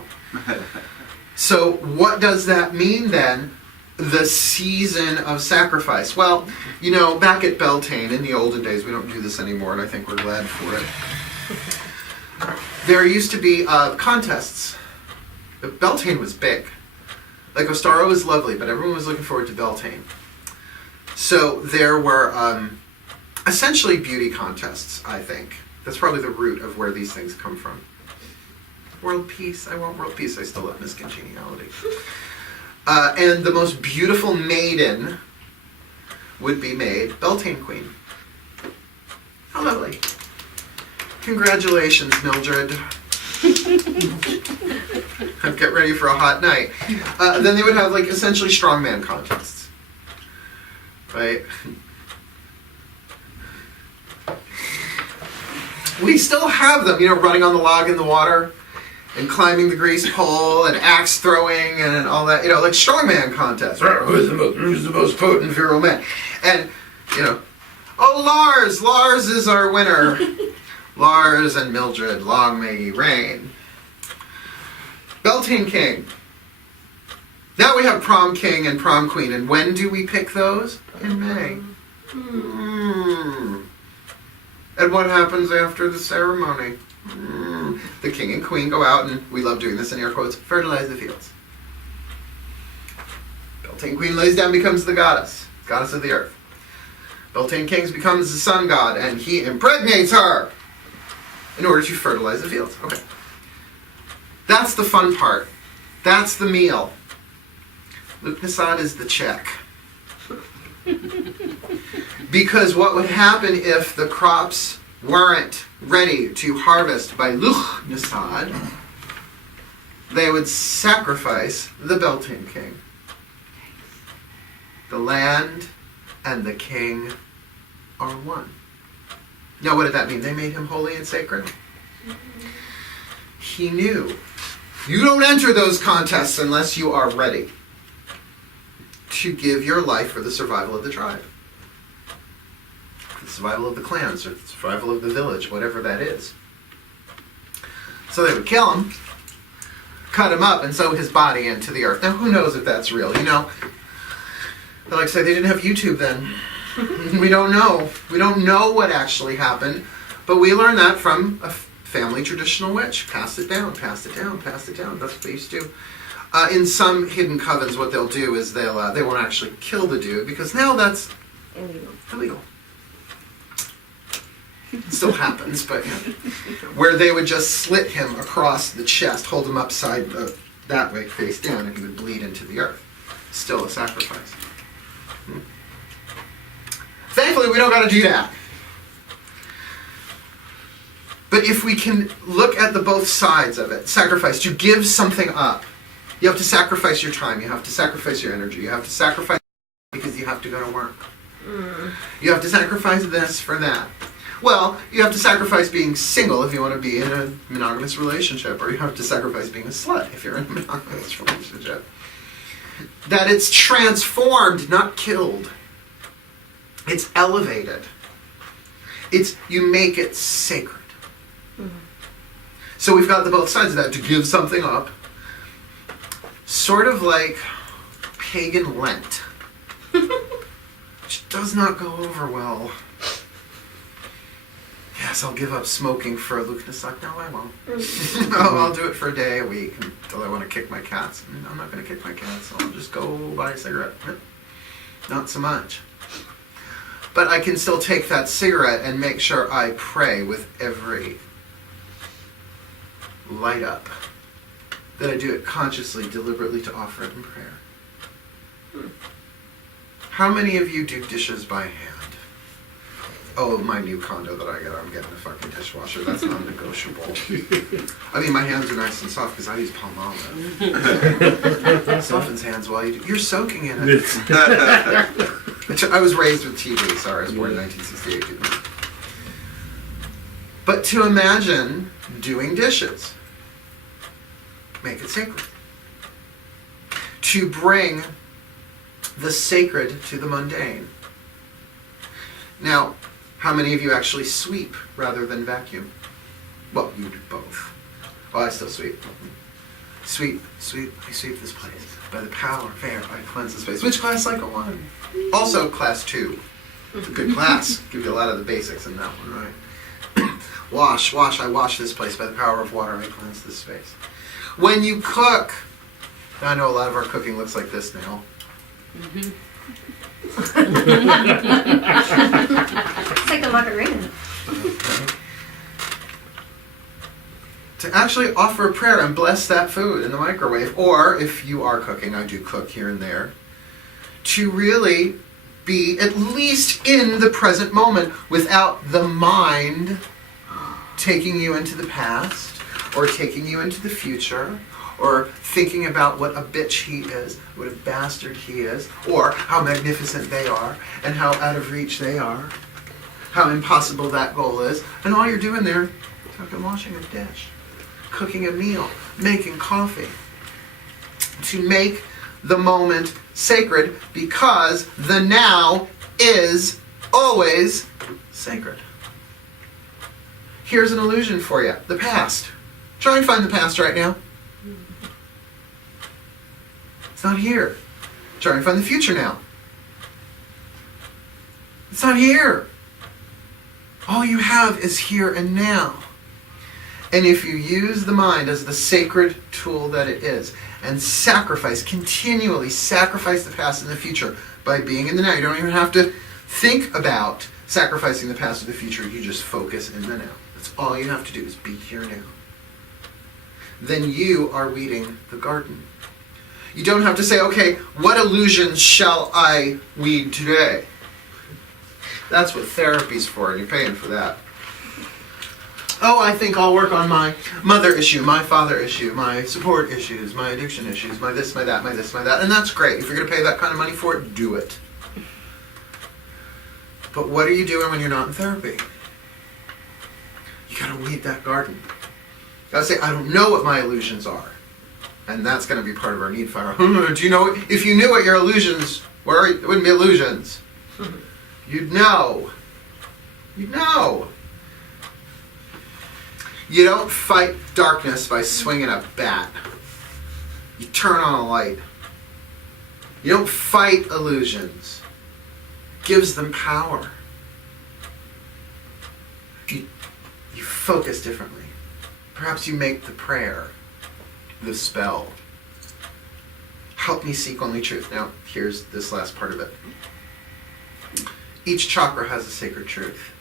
So what does that mean then? The season of sacrifice. Well, you know, back at Beltane in the olden days, we don't do this anymore, and I think we're glad for it. There used to be contests. Beltane was big. Like, Ostara was lovely, but everyone was looking forward to Beltane. So there were essentially beauty contests, I think. That's probably the root of where these things come from. World peace. I want world peace. I still love Miss Congeniality. And the most beautiful maiden would be made Beltane Queen. How lovely. Congratulations, Mildred. Get ready for a hot night. Then they would have, like, essentially strongman contests. Right? We still have them, you know, running on the log in the water. And climbing the grease pole, and axe throwing, and all that, you know, like strongman contests. Who's the most potent virile man? And, you know, oh, Lars is our winner. Lars and Mildred, long may ye reign. Beltane King. Now we have Prom King and Prom Queen, and when do we pick those? In May. And what happens after the ceremony? The king and queen go out, and we love doing this in air quotes, fertilize the fields. Beltane Queen lays down, becomes the goddess of the earth. Beltane King becomes the sun god, and he impregnates her in order to fertilize the fields. Okay. That's the fun part. That's the meal. Lughnassadh is the check. Because what would happen if the crops weren't ready to harvest by Lughnassadh, they would sacrifice the Beltane King. The land and the king are one. Now, what did that mean? They made him holy and sacred. He knew. You don't enter those contests unless you are ready to give your life for the survival of the tribe. The survival of the clans, or the survival of the village, whatever that is. So they would kill him, cut him up, and sow his body into the earth. Now, who knows if that's real? You know, like I say, they didn't have YouTube then. We don't know. We don't know what actually happened, but we learned that from a family traditional witch. Pass it down, pass it down, pass it down. That's what they used to do. In some hidden covens, what they'll do is they won't actually kill the dude, because now that's illegal. It still happens, but you know, where they would just slit him across the chest, hold him upside the that way, face down, and he would bleed into the earth. Still a sacrifice. Thankfully, we don't got to do that. But if we can look at the both sides of it, sacrifice, to give something up. You have to sacrifice your time. You have to sacrifice your energy. You have to sacrifice because you have to go to work. You have to sacrifice this for that. Well, you have to sacrifice being single if you want to be in a monogamous relationship, or you have to sacrifice being a slut if you're in a monogamous relationship. That it's transformed, not killed. It's elevated. It's, you make it sacred. So we've got the both sides of that, to give something up. Sort of like pagan Lent. Which does not go over well. Yes, I'll give up smoking for a Lughnassadh. No, I won't. I'll do it for a day, a week, until I want to kick my cats. I'm not going to kick my cats. I'll just go buy a cigarette. Not so much. But I can still take that cigarette and make sure I pray with every light up. That I do it consciously, deliberately, to offer it in prayer. How many of you do dishes by hand? Oh, my new condo that I got, I'm getting a fucking dishwasher. That's non-negotiable. I mean, my hands are nice and soft because I use Palmolive. Softens hands while you do. You're soaking in it. I was raised with TV. Sorry, I was born in 1968. But to imagine doing dishes, make it sacred. To bring the sacred to the mundane. Now, how many of you actually sweep rather than vacuum? Well, you do both. Well, I still sweep. Sweep. I sweep this place. By the power of air, I cleanse this place. Which class cycle 1? Also class 2. It's a good class. Give you a lot of the basics in that one, right? Wash, I wash this place. By the power of water, I cleanse this space. When you cook, I know a lot of our cooking looks like this now. It's like a macarena. To actually offer a prayer and bless that food in the microwave, or if you are cooking, I do cook here and there, to really be at least in the present moment without the mind taking you into the past or taking you into the future, or thinking about what a bitch he is, what a bastard he is, or how magnificent they are, and how out of reach they are, how impossible that goal is, and all you're doing there, fucking washing a dish, cooking a meal, making coffee. To make the moment sacred, because the now is always sacred. Here's an illusion for you, the past. Try and find the past right now. It's not here. Try and find the future now. It's not here. All you have is here and now. And if you use the mind as the sacred tool that it is, and continually sacrifice the past and the future by being in the now. You don't even have to think about sacrificing the past or the future. You just focus in the now. That's all you have to do is be here now. Then you are weeding the garden. You don't have to say, okay, what illusions shall I weed today? That's what therapy's for, and you're paying for that. Oh, I think I'll work on my mother issue, my father issue, my support issues, my addiction issues, my this, my that, my this, my that. And that's great. If you're going to pay that kind of money for it, do it. But what are you doing when you're not in therapy? You got to weed that garden. You got to say, I don't know what my illusions are. And that's going to be part of our need fire. Do you know, if you knew what your illusions were, it wouldn't be illusions. You'd know. You'd know. You don't fight darkness by swinging a bat. You turn on a light. You don't fight illusions. It gives them power. You focus differently. Perhaps you make the prayer, the spell. Help me seek only truth. Now, here's this last part of it. Each chakra has a sacred truth.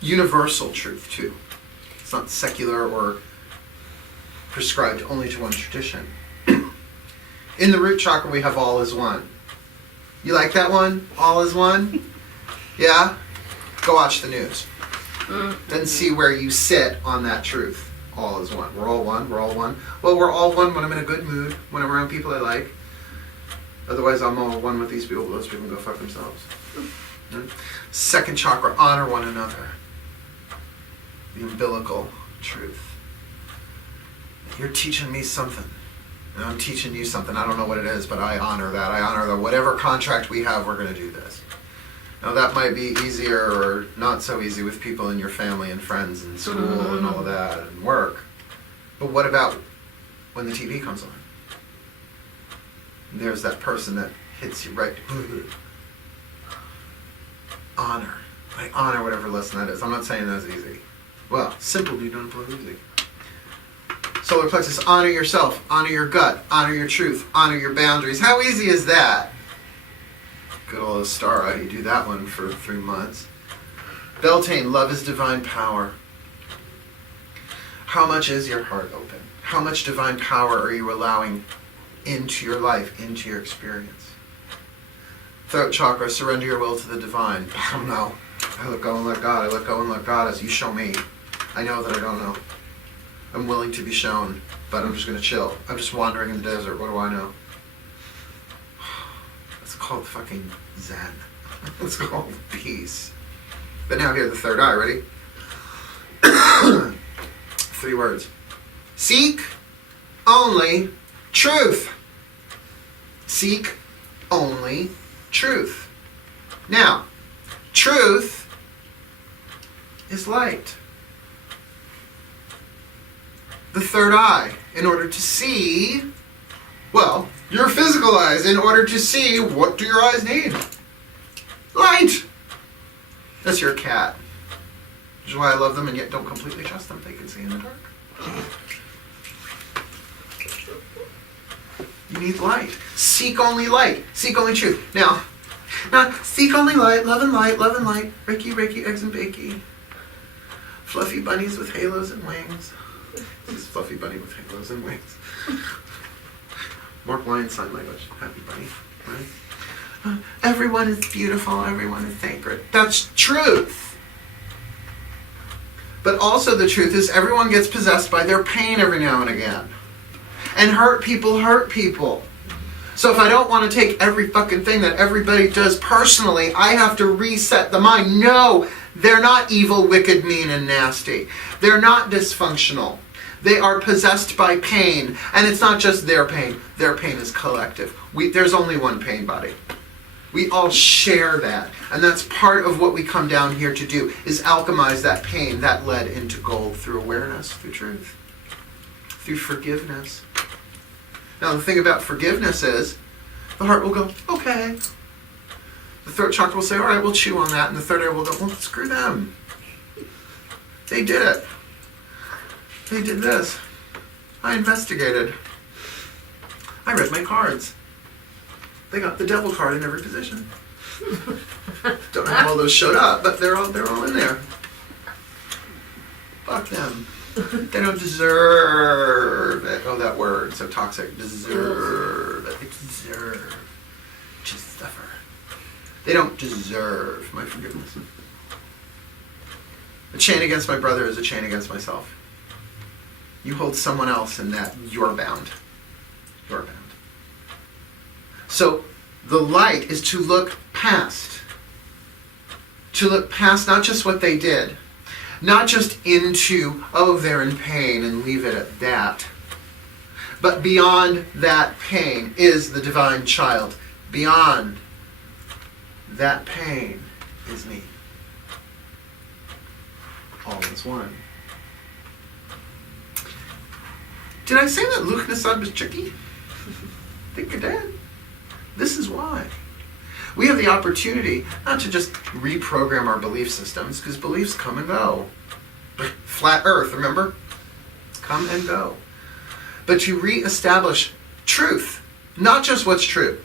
Universal truth, too. It's not secular or prescribed only to one tradition. In the root chakra, we have all is one. You like that one? All is one? Yeah? Go watch the news. Then see where you sit on that truth. All is one. We're all one. We're all one. Well, we're all one when I'm in a good mood, when I'm around people I like. Otherwise, I'm all one with these people. Those people can go fuck themselves. Second chakra, honor one another. The umbilical truth. You're teaching me something. And I'm teaching you something. I don't know what it is, but I honor that. I honor that whatever contract we have, we're going to do this. Now, that might be easier or not so easy with people in your family and friends and school and all of that and work. But what about when the TV comes on? There's that person that hits you right. Honor. I honor whatever lesson that is. I'm not saying that's easy. Well, simple, you don't play easy. Solar plexus, honor yourself, honor your gut, honor your truth, honor your boundaries. How easy is that? Good old Astara, you do that one for 3 months. Beltane, love is divine power. How much is your heart open? How much divine power are you allowing into your life, into your experience? Throat chakra, surrender your will to the divine. I don't know. I let go and let God. I let go and let God as you show me. I know that I don't know. I'm willing to be shown, but I'm just going to chill. I'm just wandering in the desert. What do I know? It's called fucking Zen. It's called peace. But now here, the third eye. Ready? 3 words. Seek only truth. Seek only truth. Now, truth is light. The third eye, in order to see, well, your physical eyes, in order to see, what do your eyes need? Light! That's your cat. Which is why I love them and yet don't completely trust them. They can see in the dark. You need light. Seek only light. Seek only truth. Now, seek only light, love and light, love and light. Reiki, Reiki, eggs and bakey. Fluffy bunnies with halos and wings. This is Fluffy Bunny with halos and wings. Mark Lyons sign language. Happy Bunny. Right? Everyone is beautiful. Everyone is sacred. That's truth. But also the truth is everyone gets possessed by their pain every now and again. And hurt people hurt people. So if I don't want to take every fucking thing that everybody does personally, I have to reset the mind. No, they're not evil, wicked, mean, and nasty. They're not dysfunctional. They are possessed by pain. And it's not just their pain. Their pain is collective. There's only one pain body. We all share that. And that's part of what we come down here to do, is alchemize that pain that led into gold through awareness, through truth, through forgiveness. Now the thing about forgiveness is, the heart will go, okay. The throat chakra will say, all right, we'll chew on that. And the third eye will go, well, screw them. They did it. They did this. I investigated. I read my cards. They got the devil card in every position. Don't know how all those showed up, but they're all in there. Fuck them. They don't deserve it. Oh, that word, so toxic. Deserve it. They deserve to suffer. They don't deserve my forgiveness. A chain against my brother is a chain against myself. You hold someone else in that, you're bound. You're bound. So the light is to look past. To look past not just what they did. Not just into, oh, they're in pain and leave it at that. But beyond that pain is the divine child. Beyond that pain is me. All is one. Did I say that Lughnassadh was tricky? I think I did. This is why. We have the opportunity not to just reprogram our belief systems, because beliefs come and go. Flat earth, remember? Come and go. But to reestablish truth, not just what's true.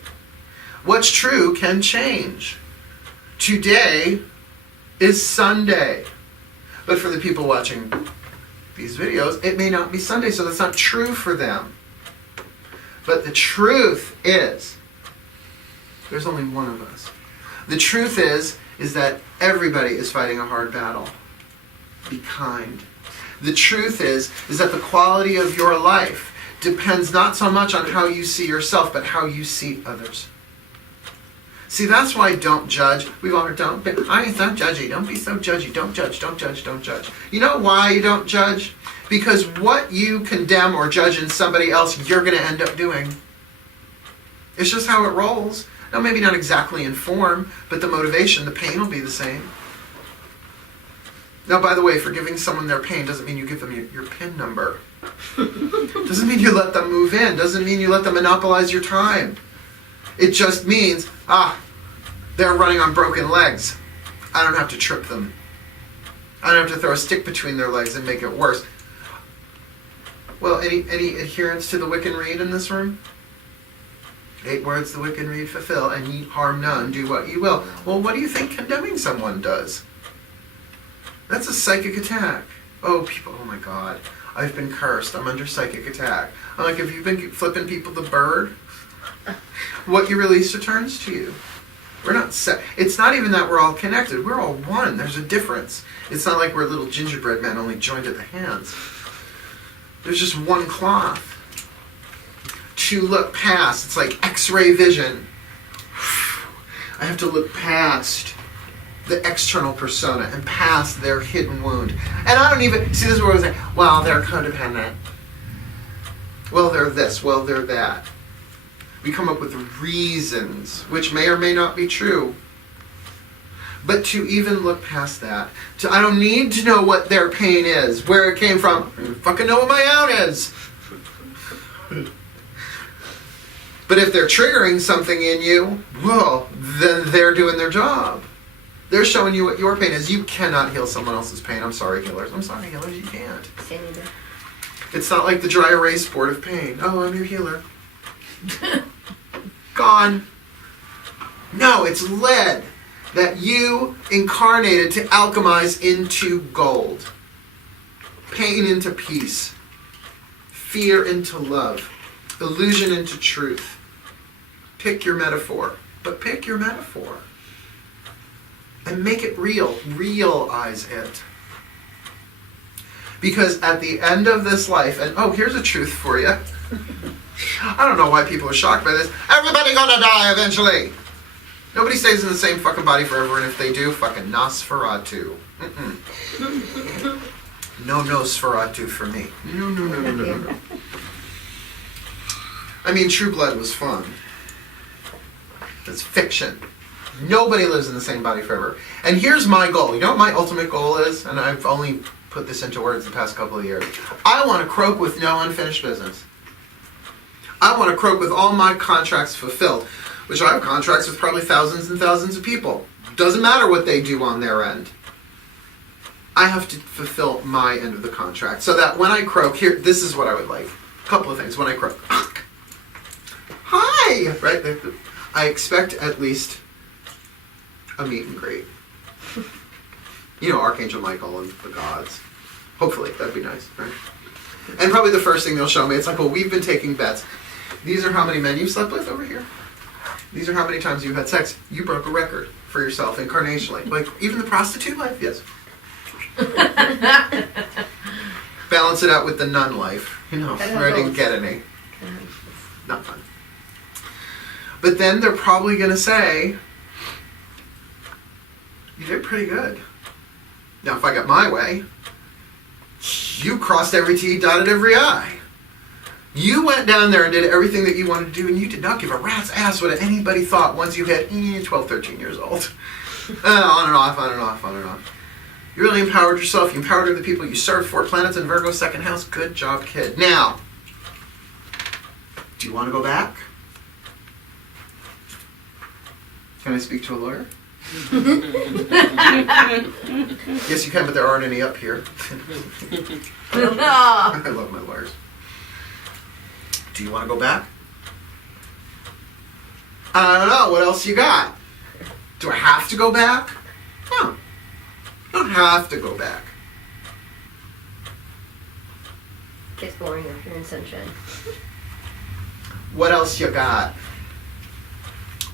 What's true can change. Today is Sunday. But for the people watching these videos, it may not be Sunday, so that's not true for them. But the truth is, there's only one of us. The truth is that everybody is fighting a hard battle. Be kind. The truth is that the quality of your life depends not so much on how you see yourself, but how you see others. See, that's why don't judge. We've all heard, I ain't so judgy. Don't be so judgy. Don't judge, don't judge, don't judge. You know why you don't judge? Because what you condemn or judge in somebody else, you're going to end up doing. It's just how it rolls. Now, maybe not exactly in form, but the motivation, the pain will be the same. Now, by the way, forgiving someone their pain doesn't mean you give them your PIN number. Doesn't mean you let them move in. Doesn't mean you let them monopolize your time. It just means, they're running on broken legs. I don't have to trip them. I don't have to throw a stick between their legs and make it worse. Well, any adherents to the Wiccan Rede in this room? 8 words the Wiccan Rede fulfill, and ye harm none, do what ye will. Well, what do you think condemning someone does? That's a psychic attack. Oh, people, oh my God. I've been cursed. I'm under psychic attack. I'm like, if you've been flipping people the bird, what you release returns to you. We're not it's not even that we're all connected. We're all one. There's a difference. It's not like we're little gingerbread men only joined at the hands. There's just one cloth. To look past, it's like X-ray vision. I have to look past the external persona and past their hidden wound. And I don't even, see, this is where I was like, well, they're codependent. Well, they're this. Well, they're that. We come up with reasons, which may or may not be true. But to even look past that, I don't need to know what their pain is, where it came from. I don't fucking know what my own is. But if they're triggering something in you, well, then they're doing their job. They're showing you what your pain is. You cannot heal someone else's pain. I'm sorry, healers. I'm sorry, healers. You can't. Same either. It's not like the dry erase board of pain. Oh, I'm your healer. Gone. No, it's lead that you incarnated to alchemize into gold. Pain into peace. Fear into love. Illusion into truth. Pick your metaphor. But pick your metaphor. And make it real. Realize it. Because at the end of this life, and oh, here's a truth for you. I don't know why people are shocked by this. Everybody gonna die eventually. Nobody stays in the same fucking body forever, and if they do, fucking Nosferatu. No Nosferatu for me. No. I mean, True Blood was fun. It's fiction. Nobody lives in the same body forever. And here's my goal. You know what my ultimate goal is? And I've only put this into words the past couple of years. I want to croak with no unfinished business. I want to croak with all my contracts fulfilled, which I have contracts with probably thousands and thousands of people. Doesn't matter what they do on their end. I have to fulfill my end of the contract. So that when I croak, here, this is what I would like. A couple of things when I croak. Hi! Right? I expect at least a meet and greet. You know, Archangel Michael and the gods. Hopefully, that'd be nice, right? And probably the first thing they'll show me, it's like, well, we've been taking bets. These are how many men you've slept with over here. These are how many times you've had sex. You broke a record for yourself incarnationally. Like, even the prostitute life? Yes. Balance it out with the nun life. You know, where I didn't get any. Not fun. But then they're probably going to say, you did pretty good. Now, if I got my way, you crossed every T, dotted every I. You went down there and did everything that you wanted to do, and you did not give a rat's ass what anybody thought once you hit 12, 13 years old. On and off, on and off, on and off. You really empowered yourself. You empowered the people you served. 4 planets in Virgo, 2nd house. Good job, kid. Now, do you want to go back? Can I speak to a lawyer? Yes, you can, but there aren't any up here. I love my lawyers. Do you want to go back? I don't know. What else you got? Do I have to go back? No. I don't have to go back. Gets boring after you're in sunshine. What else you got?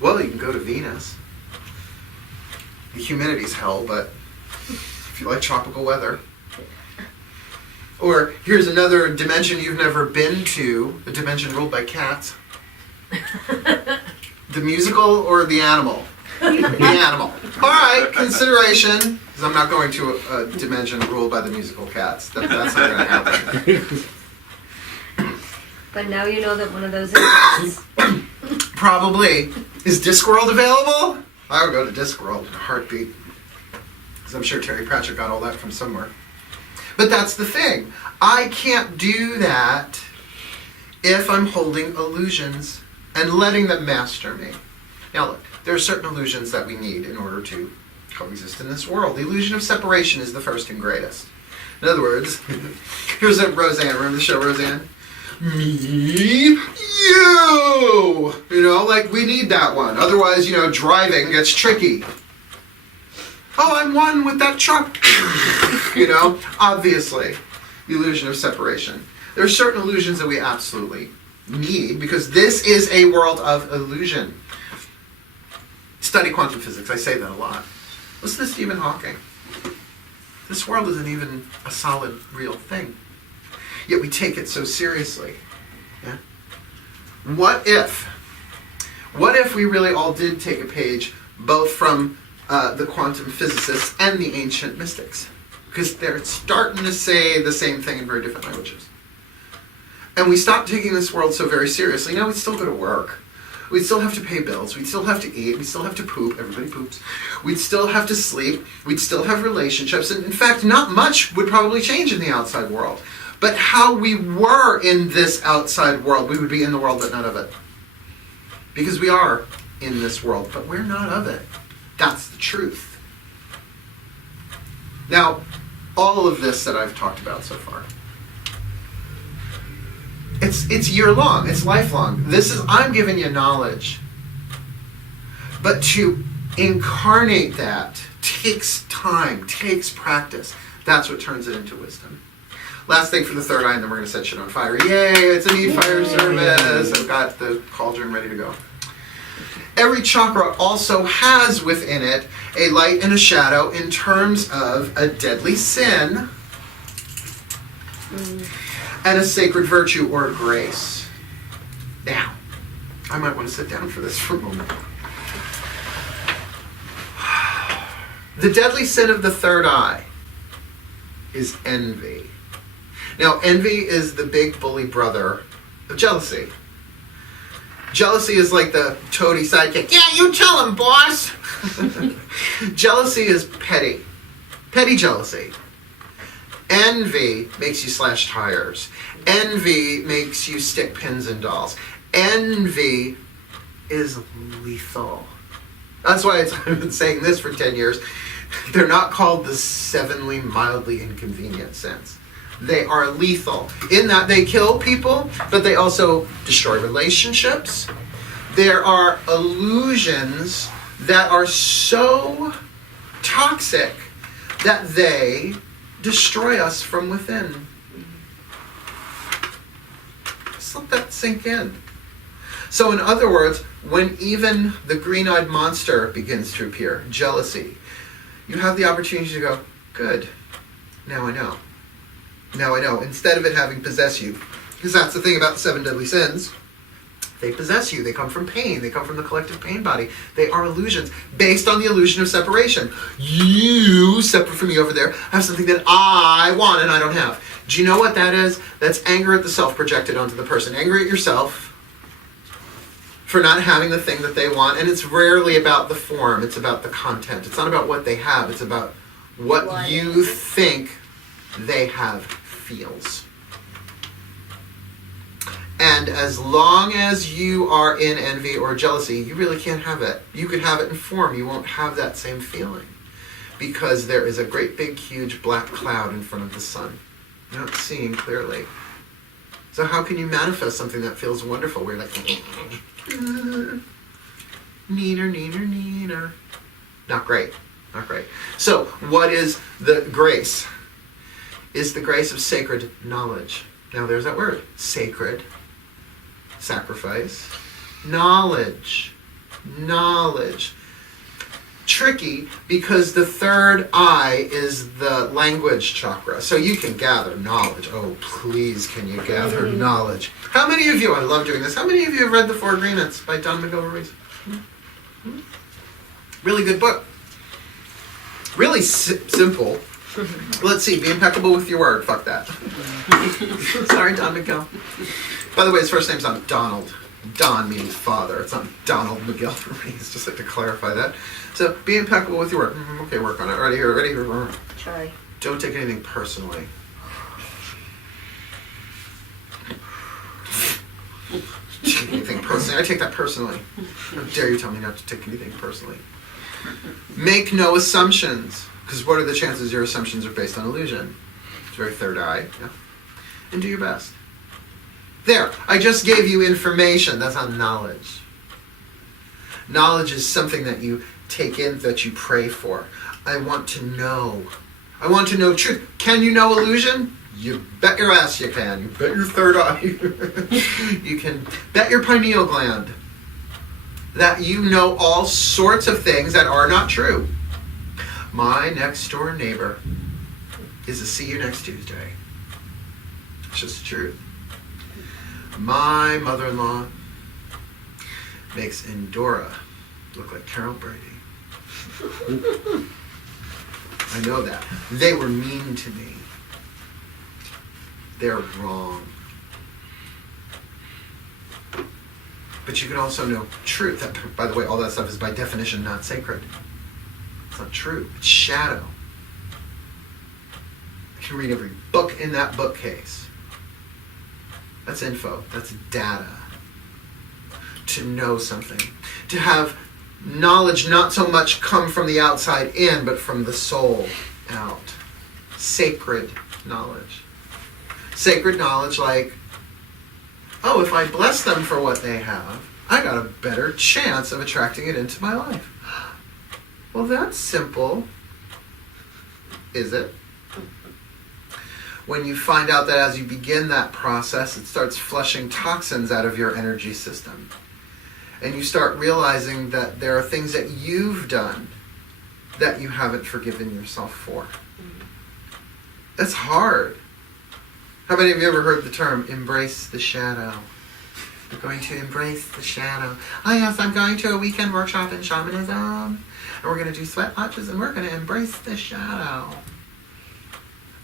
Well, you can go to Venus. The humidity's hell, but if you like tropical weather. Or here's another dimension you've never been to, a dimension ruled by cats. The musical or the animal? The animal. All right, consideration, because I'm not going to a dimension ruled by the musical cats. That's not going to happen. But now you know that one of those is. Probably. Is Discworld available? I would go to Discworld in a heartbeat. Because I'm sure Terry Pratchett got all that from somewhere. But that's the thing. I can't do that if I'm holding illusions and letting them master me. Now look, there are certain illusions that we need in order to coexist in this world. The illusion of separation is the first and greatest. In other words, here's a Roseanne. Remember the show Roseanne? Me, you! You know, like we need that one. Otherwise, driving gets tricky. Oh, I'm one with that truck. Obviously, the illusion of separation. There are certain illusions that we absolutely need because this is a world of illusion. Study quantum physics. I say that a lot. Listen to Stephen Hawking. This world isn't even a solid, real thing. Yet we take it so seriously. Yeah? What if we really all did take a page both from the quantum physicists and the ancient mystics? Because they're starting to say the same thing in very different languages. And we stopped taking this world so very seriously. Now we still go to work. We'd still have to pay bills. We'd still have to eat. We'd still have to poop. Everybody poops. We'd still have to sleep. We'd still have relationships. And in fact, not much would probably change in the outside world. But how we were in this outside world, we would be in the world but not of it. Because we are in this world, but we're not of it. That's the truth. Now, all of this that I've talked about so far, it's year-long, it's lifelong. I'm giving you knowledge. But to incarnate that takes time, takes practice. That's what turns it into wisdom. Last thing for the third eye, and then we're going to set shit on fire. Yay, it's a Needfire Service. I've got the cauldron ready to go. Every chakra also has within it a light and a shadow in terms of a deadly sin and a sacred virtue or grace. Now, I might want to sit down for this for a moment. The deadly sin of the third eye is envy. Now, envy is the big bully brother of jealousy. Jealousy is like the toady sidekick. Yeah, you tell him, boss! Jealousy is petty. Petty jealousy. Envy makes you slash tires. Envy makes you stick pins in dolls. Envy is lethal. That's why I've been saying this for 10 years. They're not called the sevenly mildly inconvenient sins. They are lethal in that they kill people, but they also destroy relationships. There are illusions that are so toxic that they destroy us from within. Just let that sink in. So in other words, when even the green-eyed monster begins to appear, jealousy, you have the opportunity to go, good, now I know. Now I know, instead of it having possessed you. Because that's the thing about the 7 deadly sins. They possess you. They come from pain. They come from the collective pain body. They are illusions based on the illusion of separation. You, separate from me over there, have something that I want and I don't have. Do you know what that is? That's anger at the self projected onto the person. Anger at yourself for not having the thing that they want. And it's rarely about the form. It's about the content. It's not about what they have. It's about what you think they have feels. And as long as you are in envy or jealousy, you really can't have it. You could have it in form. You won't have that same feeling. Because there is a great big huge black cloud in front of the sun. You're not seeing clearly. So how can you manifest something that feels wonderful? Where you're like, neener, neener, neener. Not great. Not great. So what is the grace? Is the grace of sacred knowledge. Now there's that word. Sacred. Sacrifice. Knowledge. Knowledge. Tricky because the third eye is the language chakra. So you can gather knowledge. Oh, please, can you gather knowledge? How many of you, I love doing this, how many of you have read The Four Agreements by Don Miguel Ruiz? Really good book. Really simple. Let's see, be impeccable with your word. Fuck that. Sorry, Don Miguel. By the way, his first name's not Donald. Don means father. It's not Donald Miguel Ruiz. Just like to clarify that. So be impeccable with your word. Okay, work on it. Ready here, ready here. Try. Don't take anything personally. Take anything personally. I take that personally. How dare you tell me not to take anything personally? Make no assumptions. Because what are the chances your assumptions are based on illusion? It's very third eye. Yeah. And do your best. There, I just gave you information. That's not knowledge. Knowledge is something that you take in, that you pray for. I want to know. I want to know truth. Can you know illusion? You bet your ass you can. You bet your third eye. You can bet your pineal gland that you know all sorts of things that are not true. My next door neighbor is a see you next Tuesday. It's just the truth. My mother-in-law makes Endora look like Carol Brady. I know that. They were mean to me. They're wrong. But you can also know truth. That, by the way, all that stuff is by definition not sacred. It's not true. It's shadow. You can read every book in that bookcase. That's info. That's data. To know something. To have knowledge not so much come from the outside in, but from the soul out. Sacred knowledge. Sacred knowledge like, oh, if I bless them for what they have, I got a better chance of attracting it into my life. Well, that's simple. Is it? When you find out that as you begin that process, it starts flushing toxins out of your energy system. And you start realizing that there are things that you've done that you haven't forgiven yourself for. That's hard. How many of you ever heard the term, embrace the shadow? We're going to embrace the shadow. Oh yes, I'm going to a weekend workshop in shamanism. And we're going to do sweat lodges and we're going to embrace the shadow.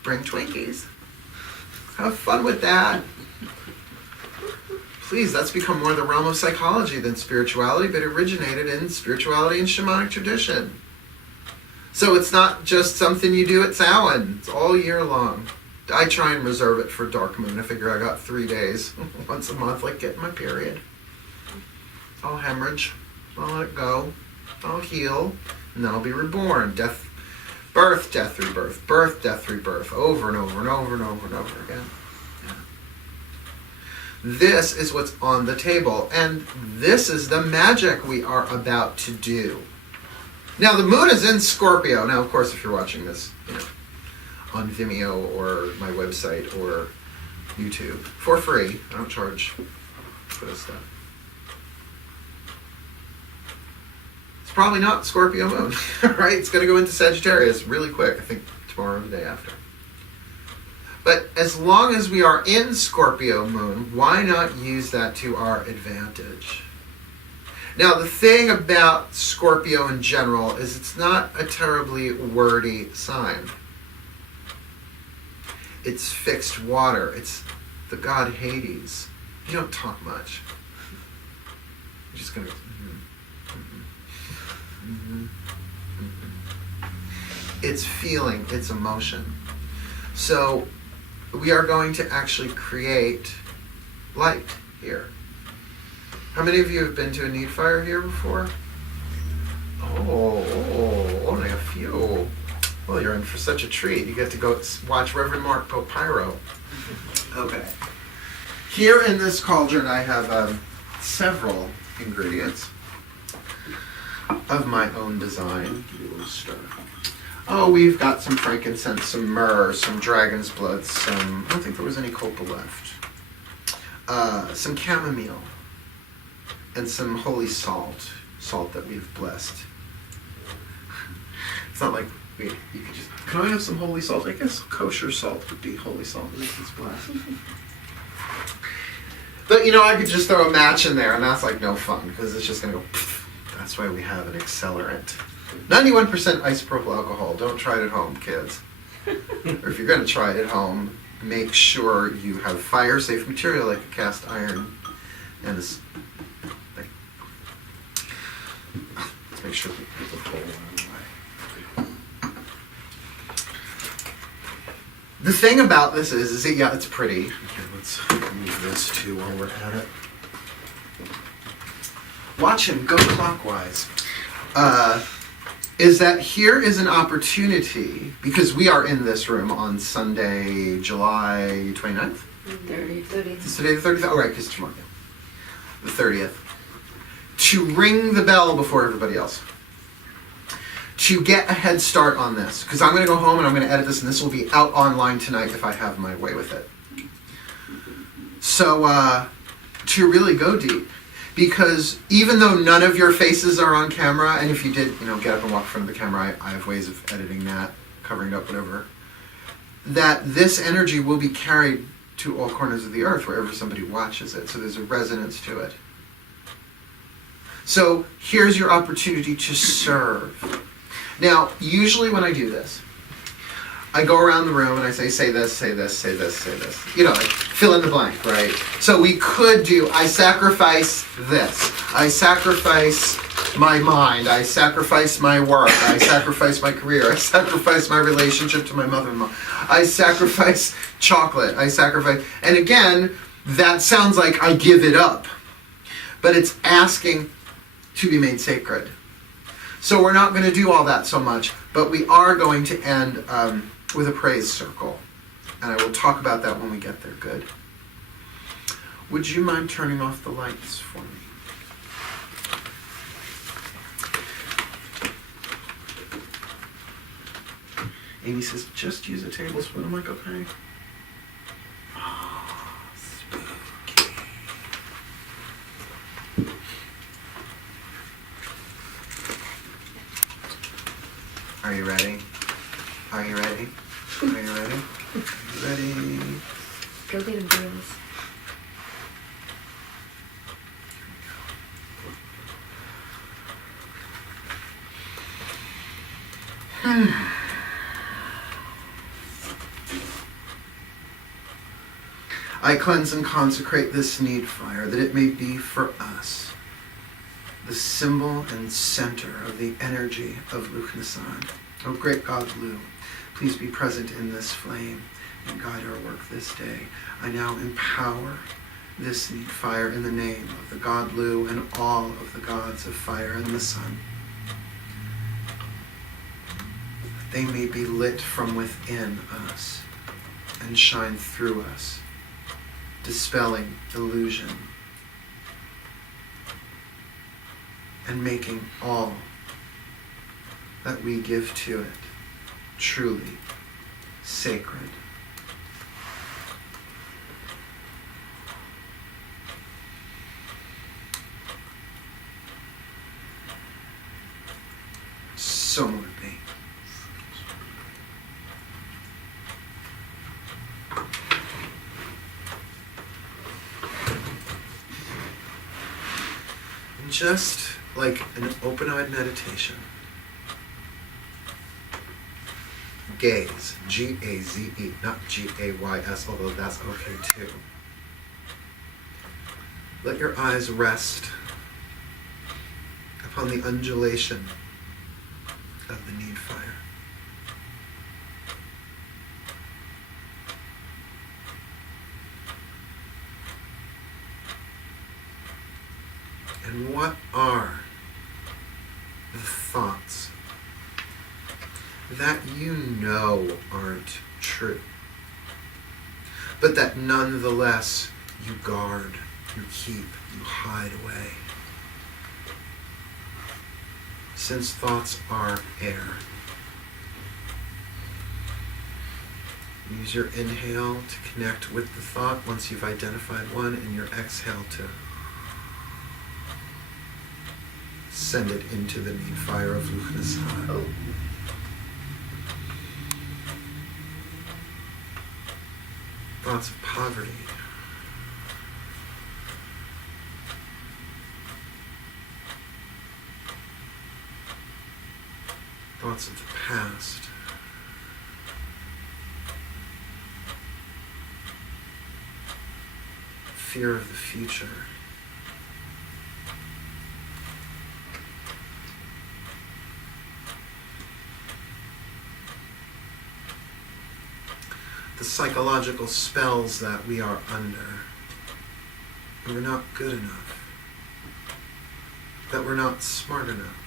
Bring Twinkies. Have fun with that. Please, that's become more the realm of psychology than spirituality, but originated in spirituality and shamanic tradition. So it's not just something you do at Samhain. It's all year long. I try and reserve it for dark moon. I figure I got 3 days once a month, like getting my period. I'll hemorrhage. I'll let it go. I'll heal. And then I'll be reborn. Death, birth, death, rebirth. Birth, death, rebirth. Over and over and over and over and over again. Yeah. This is what's on the table. And this is the magic we are about to do. Now, the moon is in Scorpio. Now, of course, if you're watching this, on VIMEO or my website or YouTube for free. I don't charge for this stuff. It's probably not Scorpio moon, right? It's going to go into Sagittarius really quick. I think tomorrow or the day after. But as long as we are in Scorpio moon, why not use that to our advantage? Now, the thing about Scorpio in general is it's not a terribly wordy sign. It's fixed water. It's the god Hades. You don't talk much. You're just going to... It's feeling. It's emotion. So we are going to actually create light here. How many of you have been to a Needfire here before? Only a few. Well, you're in for such a treat. You get to go watch Reverend Mark Pope Pyro. Okay. Here in this cauldron, I have several ingredients of my own design. Give you a little stir. Oh, we've got some frankincense, some myrrh, some dragon's blood, some... I don't think there was any copal left. Some chamomile, and some holy salt that we've blessed. It's not like you could just... Can I have some holy salt? I guess kosher salt would be holy salt that it's blessed. But, I could just throw a match in there, and that's like no fun, because it's just going to go... Pfft. That's why we have an accelerant. 91% isopropyl alcohol. Don't try it at home, kids. Or if you're going to try it at home, make sure you have fire-safe material like a cast iron and let's make sure we put the whole one away. The thing about this is that, yeah, it's pretty. Okay, let's move this too while we're at it. Watch him go clockwise. Is that here is an opportunity, because we are in this room on Sunday, July 29th? 30th. Is today the 30th? Oh, right, because it's tomorrow. Yeah. The 30th. To ring the bell before everybody else. To get a head start on this. Because I'm going to go home and I'm going to edit this, and this will be out online tonight if I have my way with it. So, to really go deep. Because even though none of your faces are on camera, and if you did, get up and walk in front of the camera, I have ways of editing that, covering it up, whatever, that this energy will be carried to all corners of the earth wherever somebody watches it. So there's a resonance to it. So here's your opportunity to serve. Now, usually when I do this, I go around the room and I say this, say this, say this, say this. Like fill in the blank, right? So we could do, I sacrifice this. I sacrifice my mind. I sacrifice my work. I sacrifice my career. I sacrifice my relationship to my mother-in-law. I sacrifice chocolate. I sacrifice... And again, that sounds like I give it up. But it's asking to be made sacred. So we're not going to do all that so much, but we are going to end... with a praise circle. And I will talk about that when we get there. Good. Would you mind turning off the lights for me? Amy says, just use a tablespoon. I'm like, okay. Oh, spooky. Are you ready? Are you ready? Are you ready? Are you ready? Go get him, girls. I cleanse and consecrate this need fire, that it may be for us the symbol and center of the energy of Lughnassadh. O great God Lu, please be present in this flame and guide our work this day. I now empower this need fire in the name of the God Lu and all of the gods of fire and the sun. They may be lit from within us and shine through us, dispelling illusion and making all that we give to it truly sacred. So would it be. And just like an open-eyed meditation, gaze, G-A-Z-E, not G-A-Y-S, although that's okay too. Let your eyes rest upon the undulation of the need fire. And what are the thoughts that you know aren't true, but that nonetheless you guard, you keep, you hide away? Since thoughts are air, Use your inhale to connect with the thought once you've identified one, and your exhale to send it into the Needfire of Lughnassadh. Oh. Thoughts of poverty. Thoughts of the past. Fear of the future. The psychological spells that we are under. That we're not good enough. That we're not smart enough.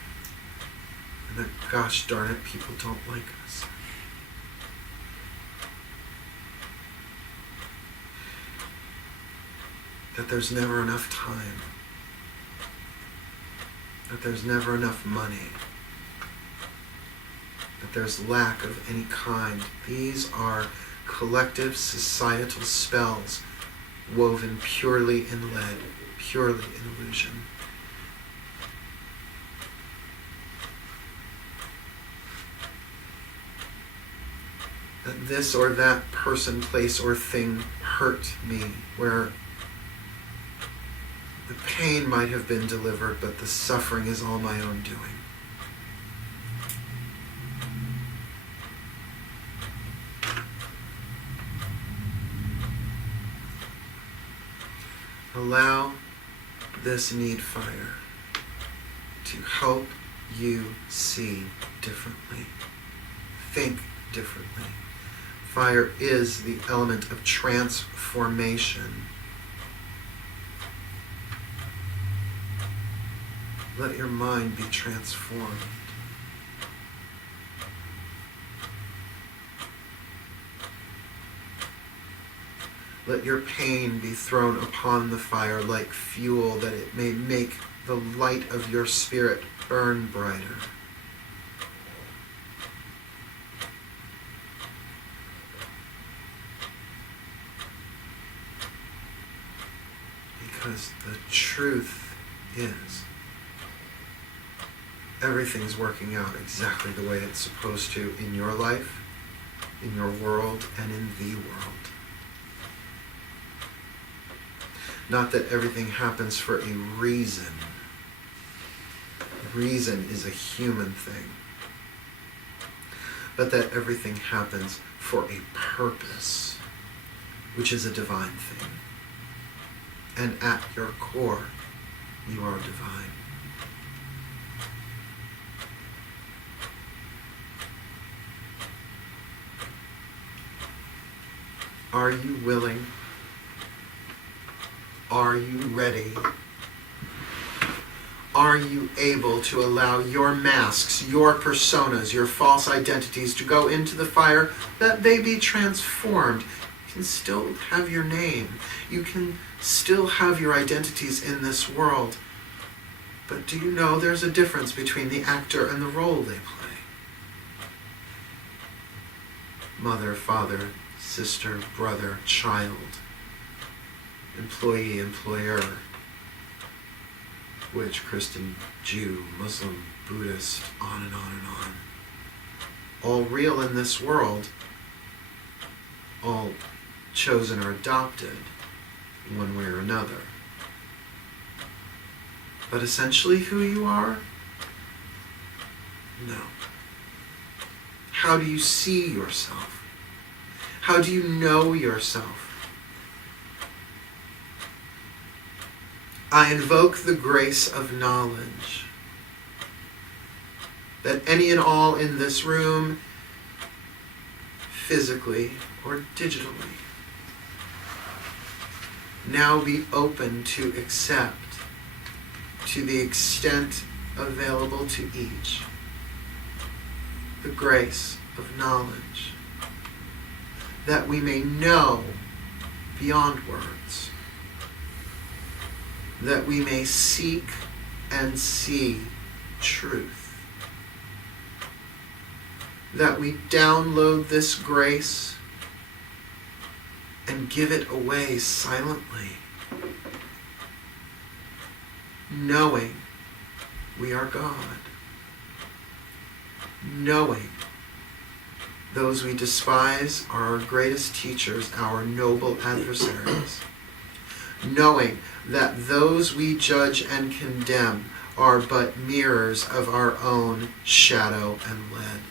And that, gosh darn it, people don't like us. That there's never enough time. That there's never enough money. That there's lack of any kind. These are collective societal spells woven purely in lead, purely in illusion. That this or that person, place, or thing hurt me, where the pain might have been delivered, but the suffering is all my own doing. Allow this need fire to help you see differently, think differently. Fire is the element of transformation. Let your mind be transformed. Let your pain be thrown upon the fire like fuel, that it may make the light of your spirit burn brighter. Because the truth is, everything's working out exactly the way it's supposed to in your life, in your world, and in the world. Not that everything happens for a reason. Reason is a human thing. But that everything happens for a purpose, which is a divine thing. And at your core, you are divine. Are you willing? Are you ready? Are you able to allow your masks, your personas, your false identities to go into the fire, that they be transformed? You can still have your name. You can still have your identities in this world. But do you know there's a difference between the actor and the role they play? Mother, father, sister, brother, child, employee, employer, witch, Christian, Jew, Muslim, Buddhist, on and on and on. All real in this world, all chosen or adopted one way or another. But essentially who you are? No. How do you see yourself? How do you know yourself? I invoke the grace of knowledge that any and all in this room, physically or digitally, now be open to accept, to the extent available to each, the grace of knowledge, that we may know beyond words, that we may seek and see truth, that we download this grace and give it away silently, knowing we are God, knowing those we despise are our greatest teachers, our noble adversaries, knowing that those we judge and condemn are but mirrors of our own shadow and lead,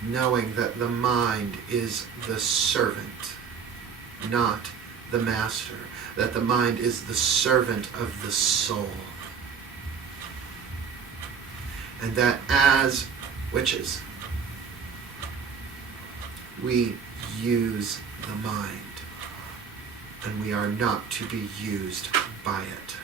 knowing that the mind is the servant, not the master, that the mind is the servant of the soul, and that as witches, we use the mind, and we are not to be used by it.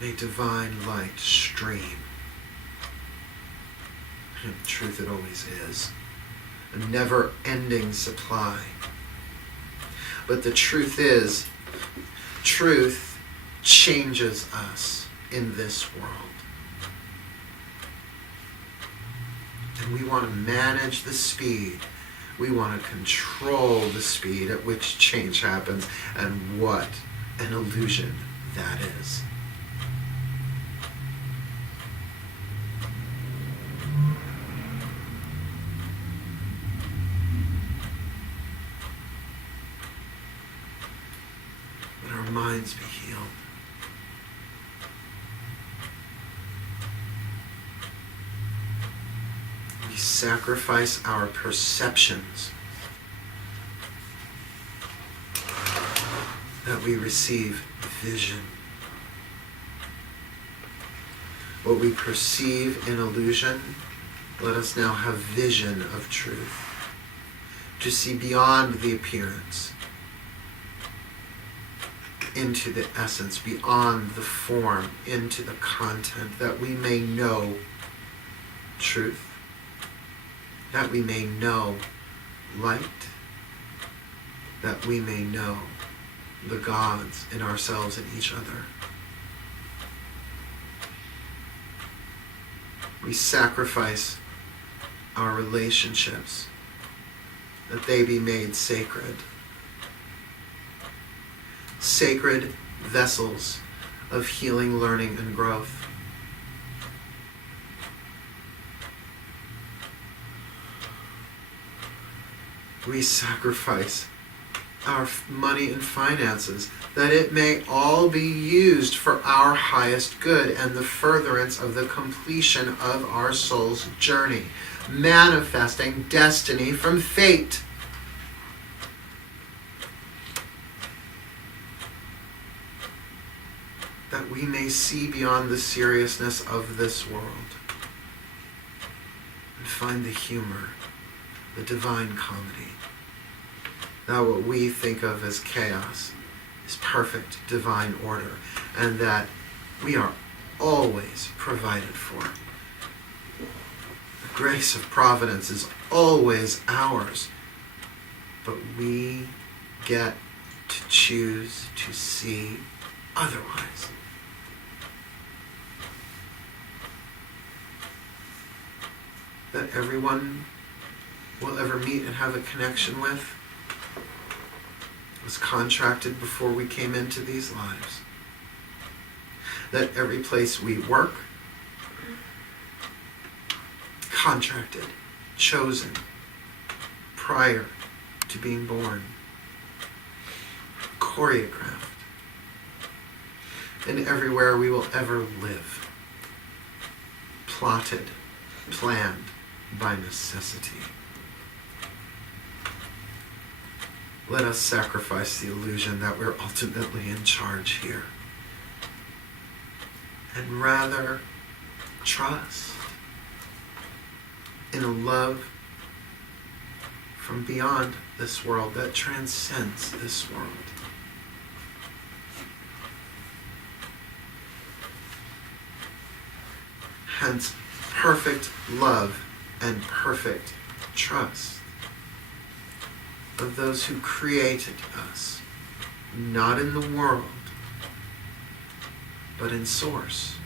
May divine light stream. In truth, it always is. A never-ending supply. But the truth is, truth changes us in this world. And we want to manage the speed. We want to control the speed at which change happens, and what an illusion that is. Let our minds be healed. We sacrifice our perceptions that we receive vision. What we perceive in illusion, let us now have vision of truth, to see beyond the appearance, into the essence, beyond the form, into the content, that we may know truth, that we may know light, that we may know the gods in ourselves and each other. We sacrifice our relationships, that they be made sacred. Sacred vessels of healing, learning, and growth. We sacrifice our money and finances, that it may all be used for our highest good and the furtherance of the completion of our soul's journey, manifesting destiny from fate. That we may see beyond the seriousness of this world and find the humor, the divine comedy. That what we think of as chaos is perfect divine order, and that we are always provided for. The grace of providence is always ours, but we get to choose to see otherwise. That everyone will ever meet and have a connection with was contracted before we came into these lives. That every place we work, contracted, chosen, prior to being born, choreographed, and everywhere we will ever live, plotted, planned by necessity. Let us sacrifice the illusion that we're ultimately in charge here, and rather trust in a love from beyond this world that transcends this world. Hence, perfect love and perfect trust of those who created us, not in the world, but in source,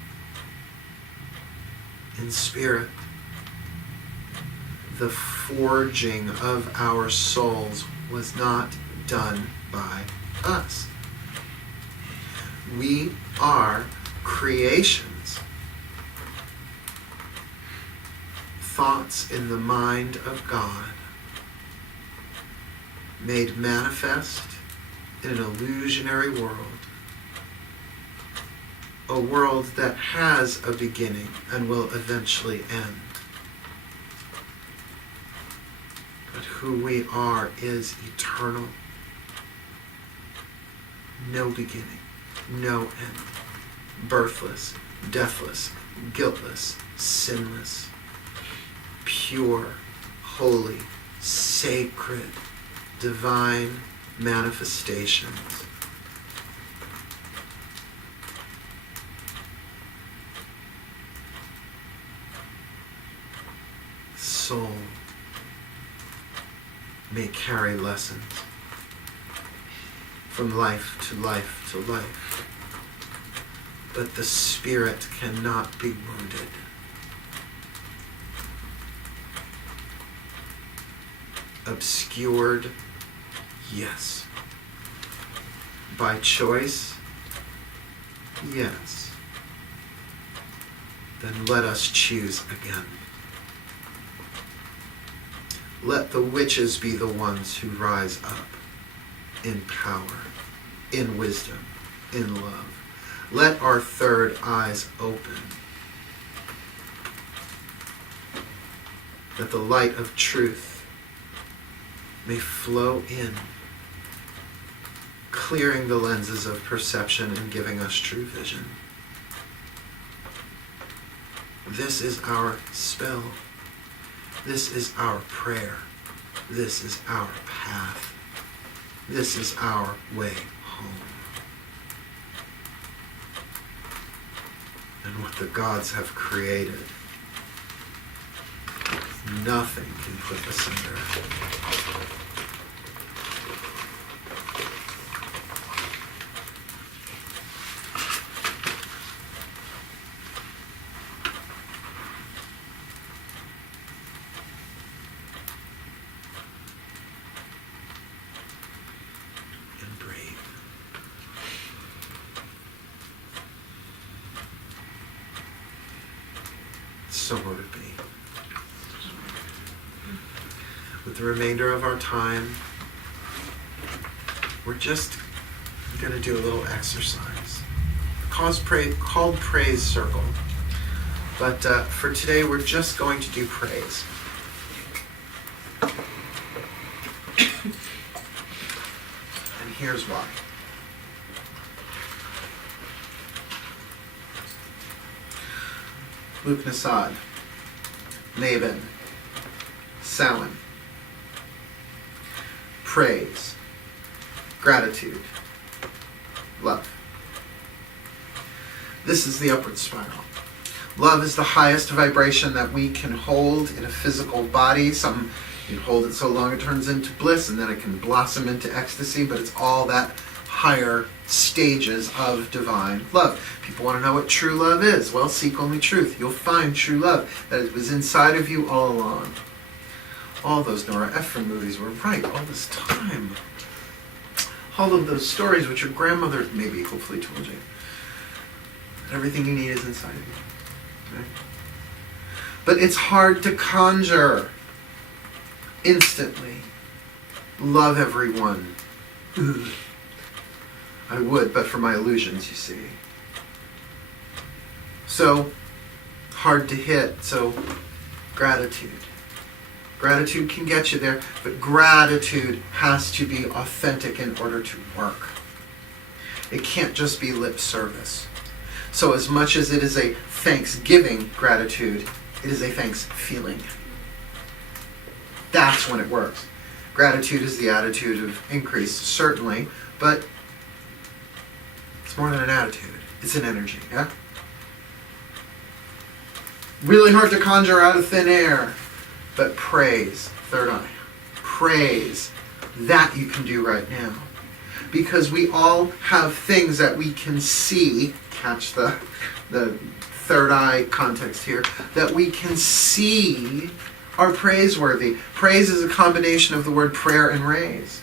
in spirit. The forging of our souls was not done by us. We are creations, thoughts in the mind of God, made manifest in an illusionary world, a world that has a beginning and will eventually end. But who we are is eternal. No beginning, no end. Birthless, deathless, guiltless, sinless, pure, holy, sacred, divine manifestations. Soul may carry lessons from life to life to life, but the spirit cannot be wounded. Obscured, yes. By choice, yes. Then let us choose again. Let the witches be the ones who rise up in power, in wisdom, in love. Let our third eyes open, that the light of truth may flow in, clearing the lenses of perception and giving us true vision. This is our spell. This is our prayer. This is our path. This is our way home. And what the gods have created, nothing can put us under. So would it be. With the remainder of our time, we're just going to do a little exercise called Praise Circle. But for today, we're just going to do praise. And here's why. Lughnassadh, Nabin, Samhain. Praise, gratitude, love. This is the upward spiral. Love is the highest vibration that we can hold in a physical body. Some you can hold it so long it turns into bliss, and then it can blossom into ecstasy, but it's all that higher stages of divine love. People want to know what true love is. Well, seek only truth. You'll find true love, that it was inside of you all along. All those Nora Ephron movies were right all this time. All of those stories which your grandmother maybe hopefully told you. Everything you need is inside of you. Right? But it's hard to conjure instantly. Love everyone. Ugh. I would, but for my illusions, you see. So, hard to hit, so gratitude. Gratitude can get you there, but gratitude has to be authentic in order to work. It can't just be lip service. So as much as it is a thanksgiving gratitude, it is a thanks feeling. That's when it works. Gratitude is the attitude of increase, certainly, but it's more than an attitude. It's an energy, yeah? Really hard to conjure out of thin air. But praise, third eye. Praise, that you can do right now. Because we all have things that we can see catch the third eye context here, that we can see are praiseworthy. Praise is a combination of the word prayer and raise.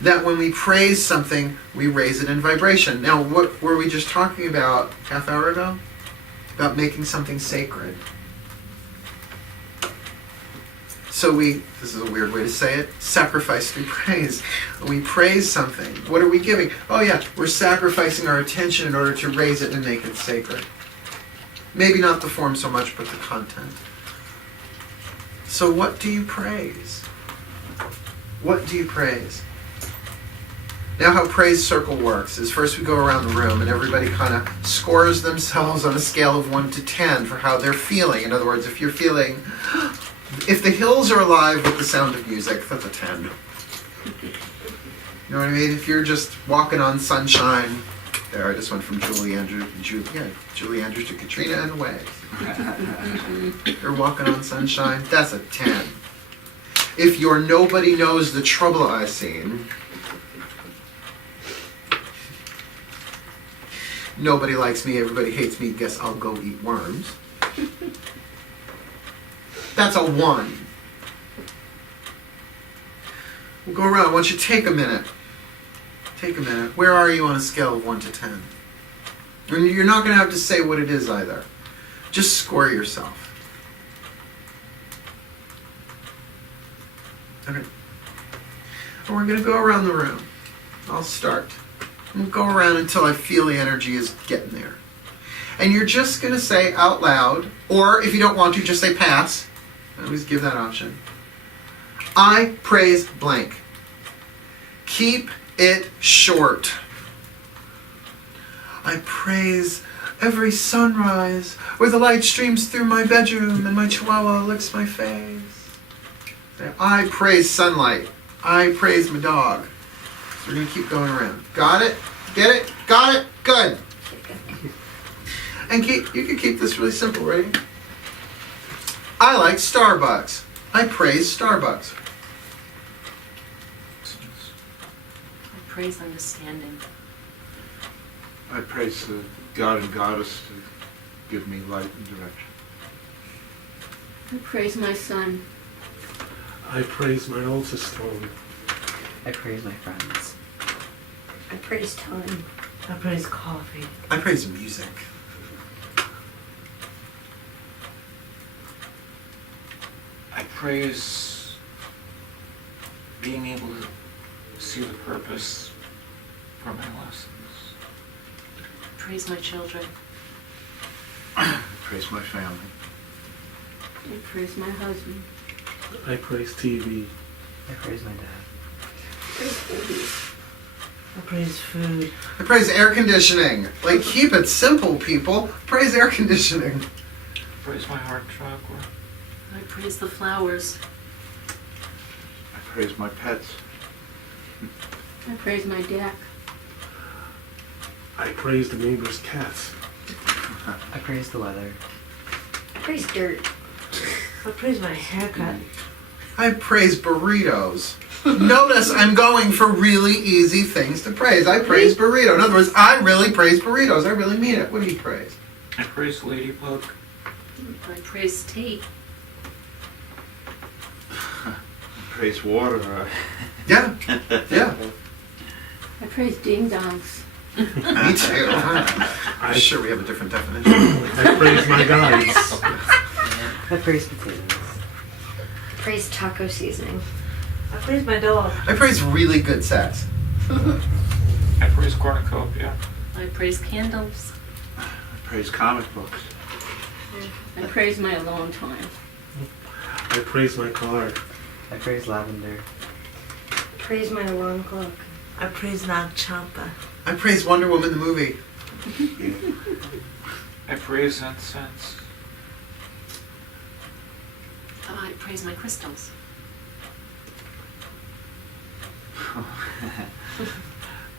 That when we praise something, we raise it in vibration. Now, what were we just talking about half hour ago? About making something sacred. So this is a weird way to say it, sacrifice through praise. When we praise something, what are we giving? Oh yeah, we're sacrificing our attention in order to raise it and make it sacred. Maybe not the form so much, but the content. So what do you praise? What do you praise? Now how praise circle works is first we go around the room and everybody kind of scores themselves on a scale of 1 to 10 for how they're feeling. In other words, if you're feeling, if the hills are alive with the sound of music, that's a 10. You know what I mean? If you're just walking on sunshine, there, I just went from Julie Andrews to Katrina and the Waves. You're walking on sunshine, that's a 10. If you're nobody knows the trouble I've seen, nobody likes me, everybody hates me, guess I'll go eat worms. That's a 1. We'll go around. I want you to take a minute. Take a minute. Where are you on a scale of 1 to 10? And you're not going to have to say what it is either. Just score yourself. Okay. And we're going to go around the room. I'll start. We'll go around until I feel the energy is getting there. And you're just going to say out loud, or if you don't want to, just say pass. I always give that option. I praise blank. Keep it short. I praise every sunrise where the light streams through my bedroom and my chihuahua licks my face. I praise sunlight. I praise my dog. So we're going to keep going around. Got it? Get it? Got it? Good. And you can keep this really simple, ready? I like Starbucks. I praise Starbucks. I praise understanding. I praise the God and Goddess to give me light and direction. I praise my son. I praise my altar stone. I praise my friends. I praise time. I praise coffee. I praise music. I praise being able to see the purpose for my lessons. Praise my children. I praise my family. I praise my husband. I praise TV. I praise my dad. Praise babies. I praise food. I praise air conditioning. Like, keep it simple, people. Praise air conditioning. I praise my heart chakra. I praise the flowers. I praise my pets. I praise my deck. I praise the neighbor's cats. I praise the weather. I praise dirt. I praise my haircut. I praise burritos. Notice I'm going for really easy things to praise. I praise burrito. In other words, I really praise burritos. I really mean it. What do you praise? I praise ladybug. I praise tea. I praise water. Yeah. Yeah. I praise ding dongs. Me too. I'm sure we have a different definition. I praise my guides. I praise potatoes. Praise taco seasoning. I praise my dog. I praise really good sex. I praise cornucopia. I praise candles. I praise comic books. I praise my alone time. I praise my car. I praise lavender. Praise my alarm clock. I praise Nag Champa. I praise Wonder Woman the movie. I praise incense. I praise my crystals.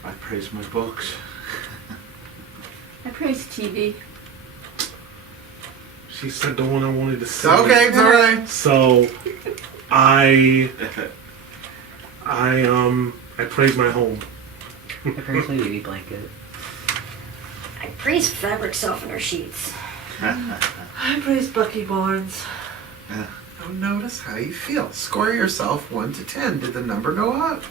I praise my books. I praise TV. She said the one I wanted to say. Okay, it's all right. So, I praise my home. I praise my baby blanket. I praise fabric softener sheets. I praise Bucky Barnes. Now notice how you feel. Score yourself 1 to 10. Did the number go up?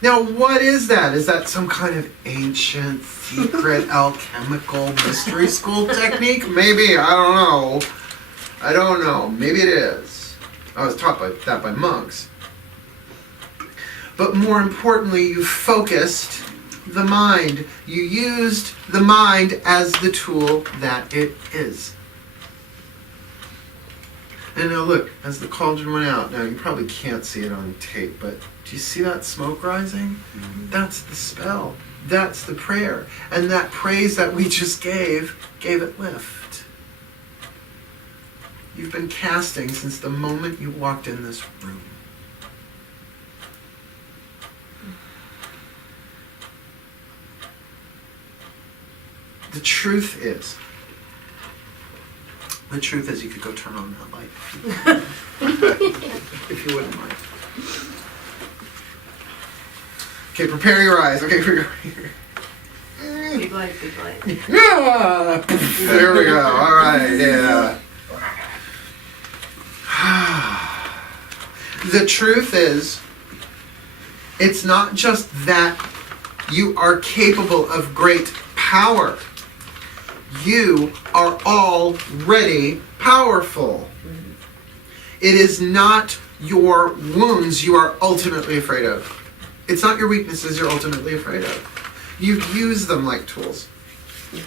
Now, what is that? Is that some kind of ancient, secret, alchemical mystery school technique? Maybe. I don't know. I don't know. Maybe it is. I was taught that by monks. But more importantly, you focused the mind. You used the mind as the tool that it is. And now look, as the cauldron went out, now you probably can't see it on tape, but do you see that smoke rising? That's the spell. That's the prayer. And that praise that we just gave it lift. You've been casting since the moment you walked in this room. The truth is you could go turn on that light. If you wouldn't mind. Okay, prepare your eyes. Okay, here we go. Big light, big light. Yeah. There we go. All right, yeah. The truth is, it's not just that you are capable of great power. You are already powerful. It is not your wounds you are ultimately afraid of. It's not your weaknesses you're ultimately afraid of. You use them like tools.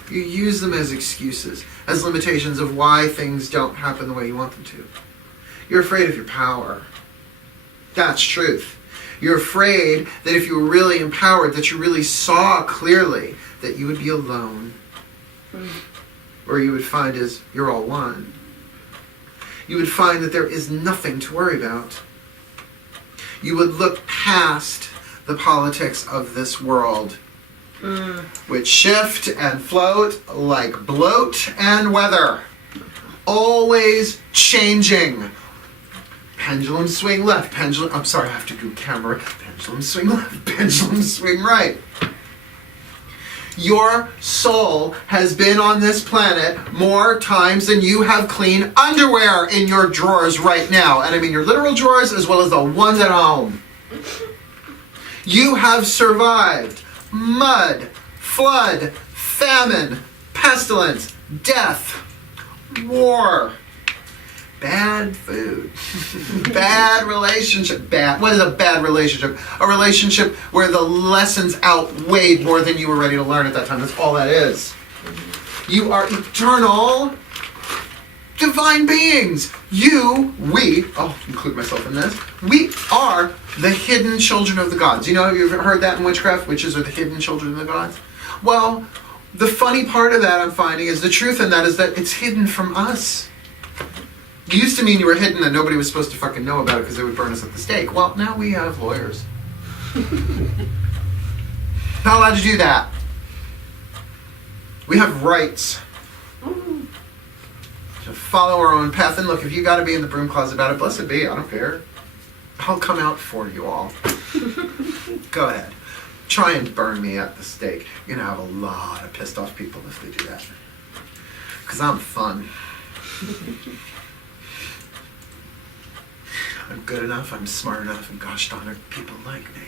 You use them as excuses, as limitations of why things don't happen the way you want them to. You're afraid of your power. That's truth. You're afraid that if you were really empowered, that you really saw clearly, that you would be alone. Or you would find is you're all one. You would find that there is nothing to worry about. You would look past the politics of this world, which shift and float like bloat and weather, always changing. Pendulum swing left, pendulum, I'm sorry, I have to do camera. Pendulum swing left, pendulum swing right. Your soul has been on this planet more times than you have clean underwear in your drawers right now. And I mean your literal drawers as well as the ones at home. You have survived mud, flood, famine, pestilence, death, war, bad food, bad relationship. What is a bad relationship? A relationship where the lessons outweighed more than you were ready to learn at that time. That's all that is. You are eternal, divine beings. I'll include myself in this. We are the hidden children of the gods. You know, you've heard that in witchcraft? Witches are the hidden children of the gods. Well, the funny part of that I'm finding is the truth in that is that it's hidden from us. It used to mean you were hidden and nobody was supposed to fucking know about it because they would burn us at the stake. Well, now we have lawyers. Not allowed to do that. We have rights to follow our own path. And look, if you got to be in the broom closet about it, blessed be. I don't care. I'll come out for you all. Go ahead. Try and burn me at the stake. You're going to have a lot of pissed off people if they do that. Because I'm fun. I'm good enough, I'm smart enough, and gosh darn it, people like me.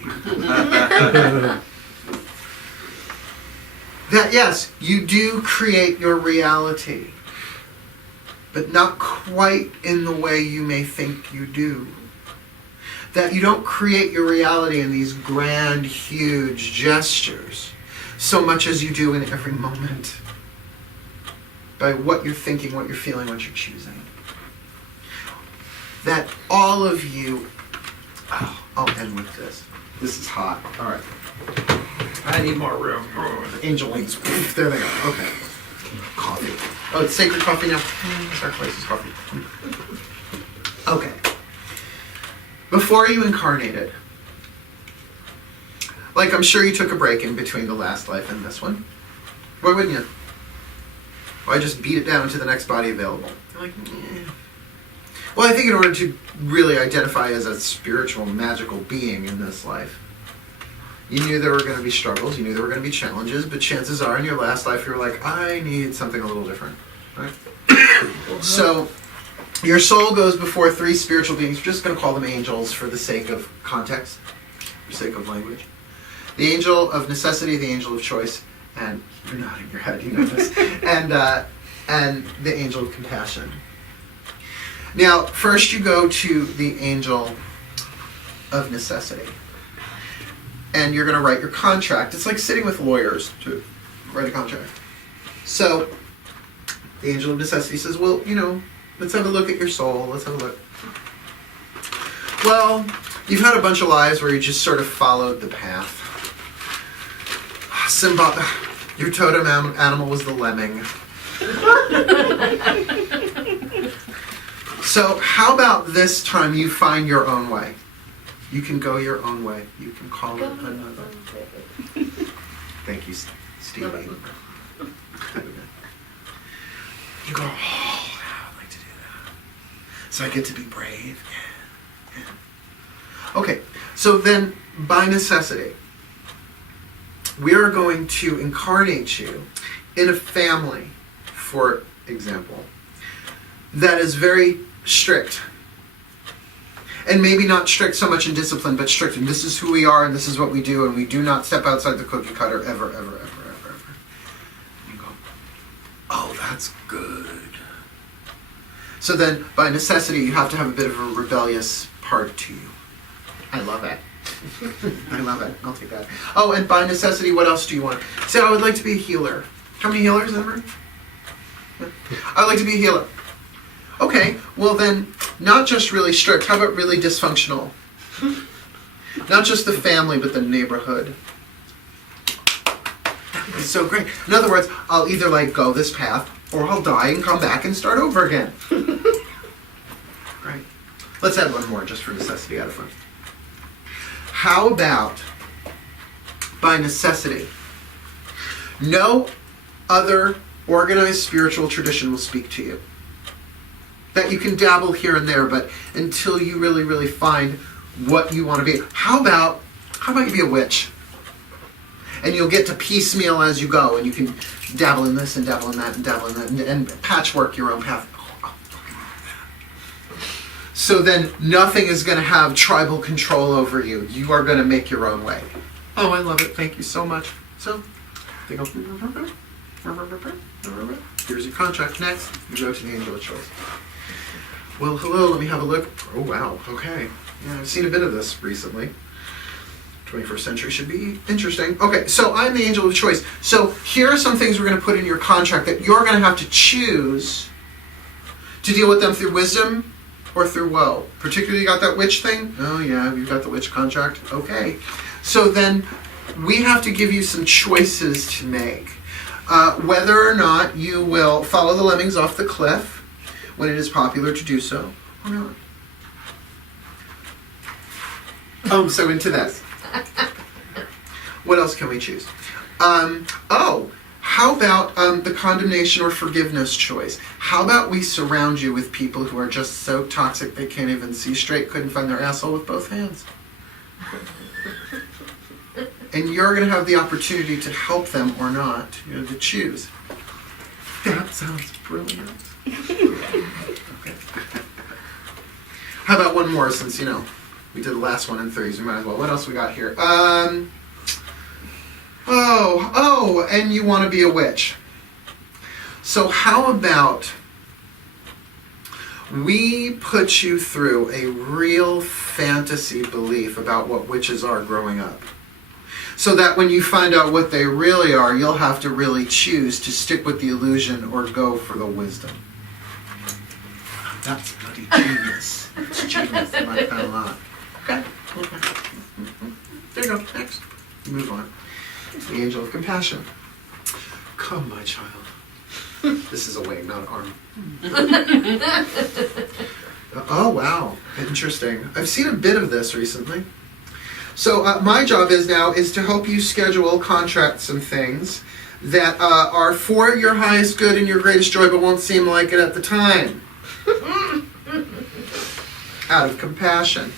That, yes, you do create your reality, but not quite in the way you may think you do. That you don't create your reality in these grand, huge gestures, so much as you do in every moment. By what you're thinking, what you're feeling, what you're choosing. That all of you, I'll end with this. This is hot. All right. I need more room. Oh, the angel wings. There they go. Okay. Coffee. Oh, it's sacred coffee now. Sacrifices coffee. Okay. Before you incarnated, like I'm sure you took a break in between the last life and this one. Why wouldn't you? Why just beat it down to the next body available? You're like, eh. Well, I think in order to really identify as a spiritual, magical being in this life, You knew there were going to be struggles, you knew there were going to be challenges, but chances are in your last life you were like, I need something a little different, right? So, your soul goes before three spiritual beings. We're just going to call them angels for the sake of context, for the sake of language. The angel of necessity, the angel of choice, and you're nodding your head, you know this, and the angel of compassion. Now, first you go to the angel of necessity. And you're going to write your contract. It's like sitting with lawyers to write a contract. So, the angel of necessity says, well, let's have a look at your soul. Let's have a look. Well, you've had a bunch of lives where you just sort of followed the path. Your totem animal was the lemming. So, how about this time you find your own way? You can go your own way. You can call it another. Thank you, Stevie. You go, I'd like to do that. So I get to be brave. Yeah. Okay, so then by necessity, we are going to incarnate you in a family, for example, that is very strict. And maybe not strict so much in discipline, but strict in this is who we are and this is what we do, and we do not step outside the cookie cutter ever. And you go, oh, that's good. So then, by necessity, you have to have a bit of a rebellious part to you. I love it. I love it. I'll take that. Oh, and by necessity, what else do you want? Say, I would like to be a healer. How many healers, Emma? I would like to be a healer. Okay, well then, not just really strict, how about really dysfunctional? Not just the family, but the neighborhood. It's so great. In other words, I'll either go this path, or I'll die and come back and start over again. Right. Let's add one more, just for necessity, out of fun. How about, by necessity, no other organized spiritual tradition will speak to you. That you can dabble here and there, but until you really, really find what you want to be. How about you be a witch? And you'll get to piecemeal as you go, and you can dabble in this and dabble in that and dabble in that and patchwork your own path. So then nothing is going to have tribal control over you. You are going to make your own way. Oh, I love it. Thank you so much. So, they go, here's your contract. Next, you go to the angel of choice. Well, hello, let me have a look. Oh, wow, okay. Yeah, I've seen a bit of this recently. 21st century should be interesting. Okay, so I'm the angel of choice. So here are some things we're going to put in your contract that you're going to have to choose to deal with them through wisdom or through woe. Particularly, you got that witch thing? Oh, yeah, you've got the witch contract. Okay. So then we have to give you some choices to make. Whether or not you will follow the lemmings off the cliff when it is popular to do so, or not. Oh, I'm so into this. What else can we choose? How about the condemnation or forgiveness choice? How about we surround you with people who are just so toxic they can't even see straight, couldn't find their asshole with both hands? And you're going to have the opportunity to help them or not, to choose. That sounds brilliant. Okay. How about one more, since, we did the last one in threes, we might as well. What else we got here? And you want to be a witch. So how about we put you through a real fantasy belief about what witches are growing up. So that when you find out what they really are, you'll have to really choose to stick with the illusion or go for the wisdom. That's bloody genius. It's genius. I like that a lot. Okay. There you go. Next. Move on. The angel of compassion. Come, my child. This is a wing, not an arm. Oh, wow. Interesting. I've seen a bit of this recently. So my job is to help you schedule contracts and things that are for your highest good and your greatest joy, but won't seem like it at the time. Out of compassion.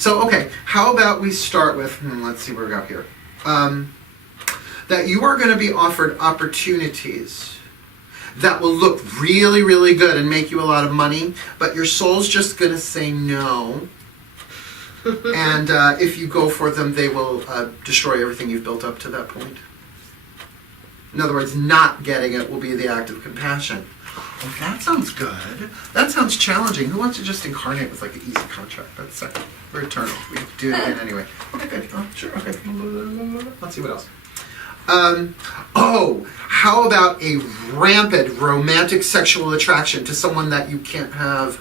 So, okay, how about we start with, let's see what we got here. That you are going to be offered opportunities that will look really, really good and make you a lot of money, but your soul's just going to say no. And if you go for them, they will destroy everything you've built up to that point. In other words, not getting it will be the act of compassion. Oh, that sounds good. That sounds challenging. Who wants to just incarnate with like an easy contract? That's we're eternal. We do it again anyway. Okay, good. Oh, sure. Okay. Let's see what else. How about a rampant romantic sexual attraction to someone that you can't have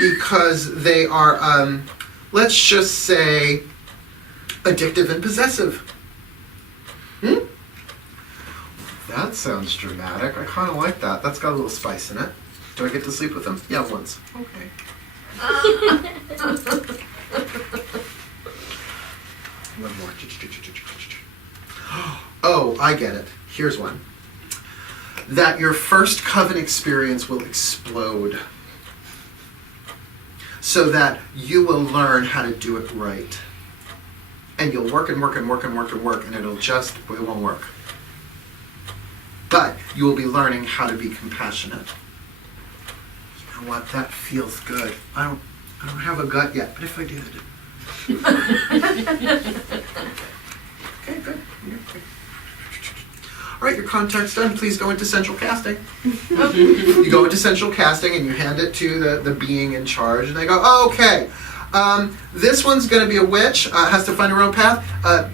because they are, let's just say, addictive and possessive? That sounds dramatic. I kind of like that. That's got a little spice in it. Do I get to sleep with them? Yeah, once. Okay. One more. Oh, I get it. Here's one. That your first coven experience will explode so that you will learn how to do it right. And you'll work and work and work and work and work, and it won't work. But you will be learning how to be compassionate. You know what? That feels good. I don't have a gut yet, but if I did. Okay, good. All right, your contact's done. Please go into central casting. You go into central casting and you hand it to the being in charge, and they go, oh, okay. This one's going to be a witch, has to find her own path,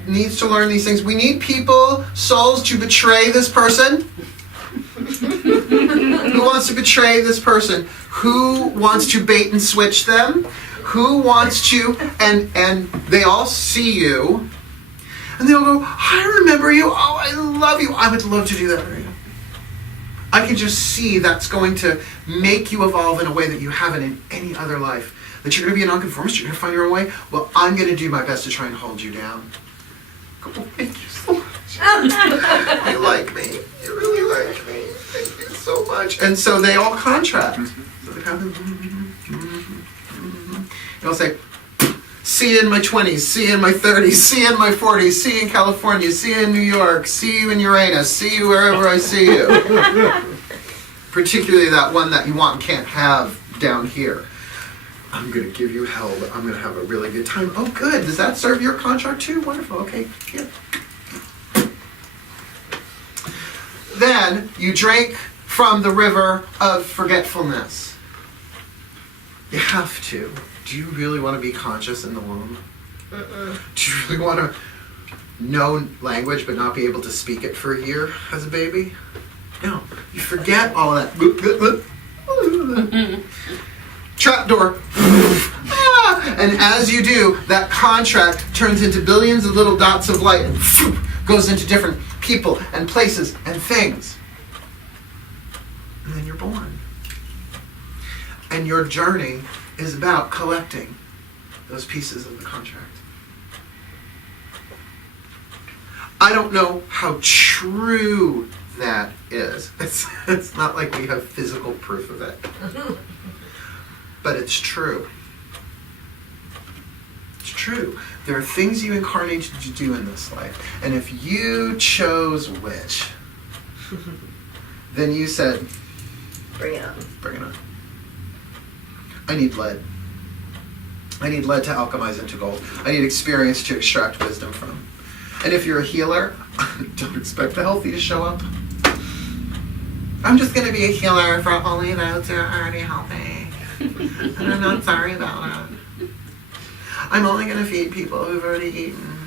needs to learn these things. We need people, souls, to betray this person. Who wants to betray this person? Who wants to bait and switch them? Who wants to, and they all see you, and they'll go, I remember you, oh, I love you, I would love to do that for you. I can just see that's going to make you evolve in a way that you haven't in any other life. That you're going to be a nonconformist, you're going to find your own way. Well, I'm going to do my best to try and hold you down. Oh, thank you so much. You like me. You really like me. Thank you so much. And so they all contract. So they have they'll say, see you in my 20s, see you in my 30s, see you in my 40s, see you in California, see you in New York, see you in Uranus, see you wherever I see you. Particularly that one that you want and can't have down here. I'm going to give you hell, but I'm going to have a really good time. Oh, good. Does that serve your contract too? Wonderful. Okay. Yeah. Then you drink from the river of forgetfulness. You have to. Do you really want to be conscious in the womb? Do you really want to know language but not be able to speak it for a year as a baby? No. You forget all of that. Trapdoor. And as you do, that contract turns into billions of little dots of light and goes into different people and places and things. And then you're born. And your journey is about collecting those pieces of the contract. I don't know how true that is. It's not like we have physical proof of it. But it's true. It's true. There are things you incarnated to do in this life. And if you chose witch, then you said, Bring it on. bring it on. I need lead. I need lead to alchemize into gold. I need experience to extract wisdom from. And if you're a healer, don't expect the healthy to show up. I'm just going to be a healer for only those who are already healthy. And I'm not sorry about it. I'm only going to feed people who've already eaten.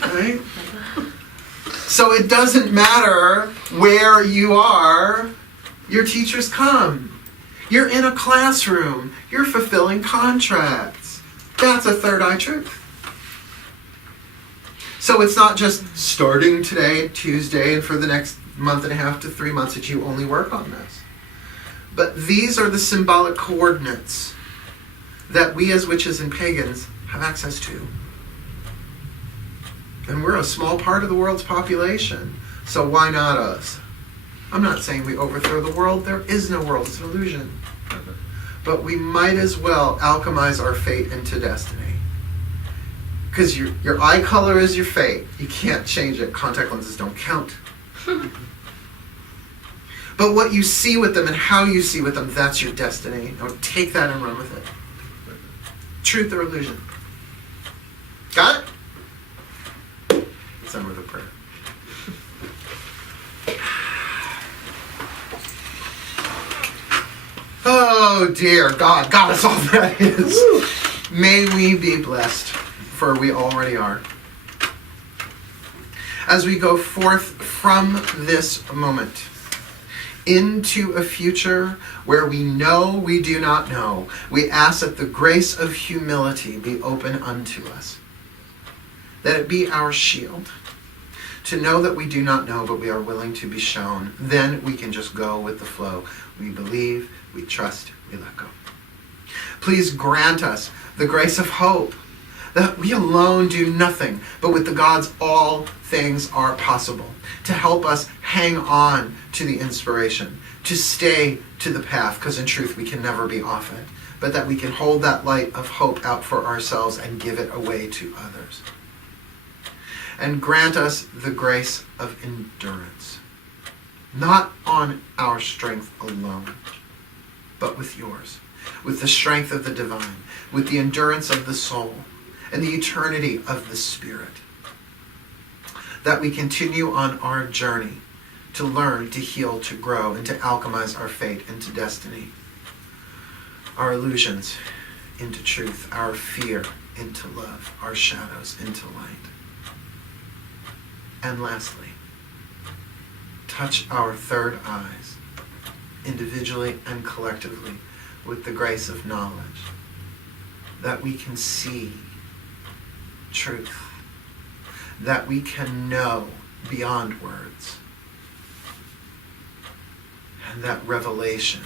Right? So it doesn't matter where you are, your teachers come. You're in a classroom. You're fulfilling contracts. That's a third eye truth. So it's not just starting today, Tuesday, and for the next month and a half to 3 months that you only work on this. But these are the symbolic coordinates that we as witches and pagans have access to. And we're a small part of the world's population, so why not us? I'm not saying we overthrow the world. There is no world. It's an illusion. but we might as well alchemize our fate into destiny. Because your eye color is your fate. You can't change it. Contact lenses don't count. But what you see with them and how you see with them, that's your destiny. Now take that and run with it. Truth or illusion? Got it? Let's end with a prayer. Oh dear God, that's all that is. May we be blessed, for we already are. As we go forth from this moment into a future where we know we do not know, we ask that the grace of humility be open unto us. That it be our shield. To know that we do not know, but we are willing to be shown. Then we can just go with the flow. We believe, we trust, we let go. Please grant us the grace of hope, that we alone do nothing, but with the gods all things are possible. To help us hang on to the inspiration, to stay to the path, because in truth we can never be off it, but that we can hold that light of hope out for ourselves and give it away to others. And grant us the grace of endurance, not on our strength alone, but with yours, with the strength of the divine, with the endurance of the soul, and the eternity of the spirit. That we continue on our journey to learn, to heal, to grow, and to alchemize our fate into destiny. Our illusions into truth, our fear into love, our shadows into light. And lastly, touch our third eyes, individually and collectively, with the grace of knowledge, that we can see truth, that we can know beyond words, and that revelation,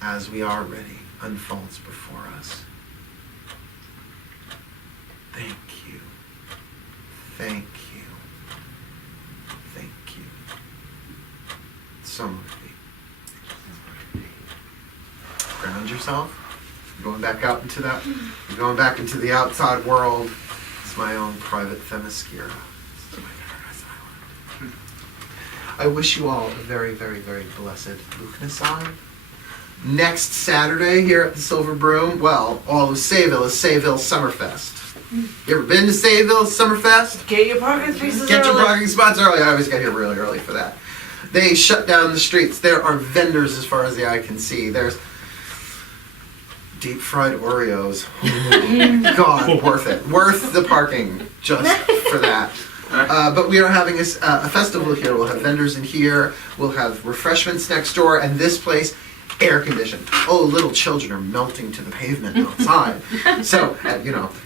as we are ready, unfolds before us. Thank you. Thank you. Thank you. So moving. Ground yourself. You're going back out into that. You're going back into the outside world. It's my own private themyscira. It's my paradise island. I wish you all a very, very, very blessed Lughnassadh. Next Saturday here at the Silver Broom, well, all of Sayville is Sayville Summerfest. You ever been to Sayville Summerfest? Get your parking spaces Get your early. parking spots early. I always get here really early for that. They shut down the streets. There are vendors as far as the eye can see. There's deep fried Oreos. Oh, God, worth it. Worth the parking just for that. But we are having a festival here. We'll have vendors in here. We'll have refreshments next door. And this place, air conditioned. Oh, little children are melting to the pavement outside. So,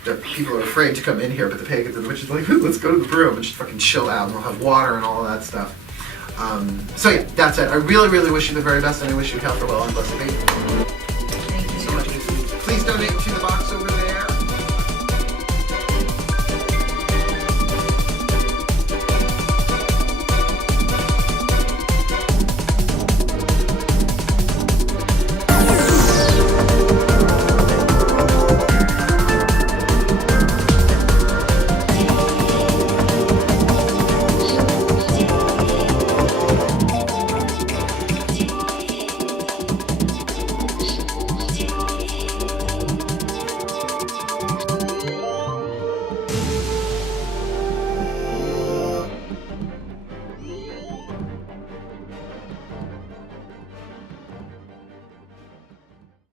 the people are afraid to come in here, but the pagans and the witches are like, let's go to the broom and just fucking chill out. And we'll have water and all of that stuff. So yeah, that's it. I really, really wish you the very best, and I wish you health, well, and blessed be. Thank you so much. Please donate to the box over there.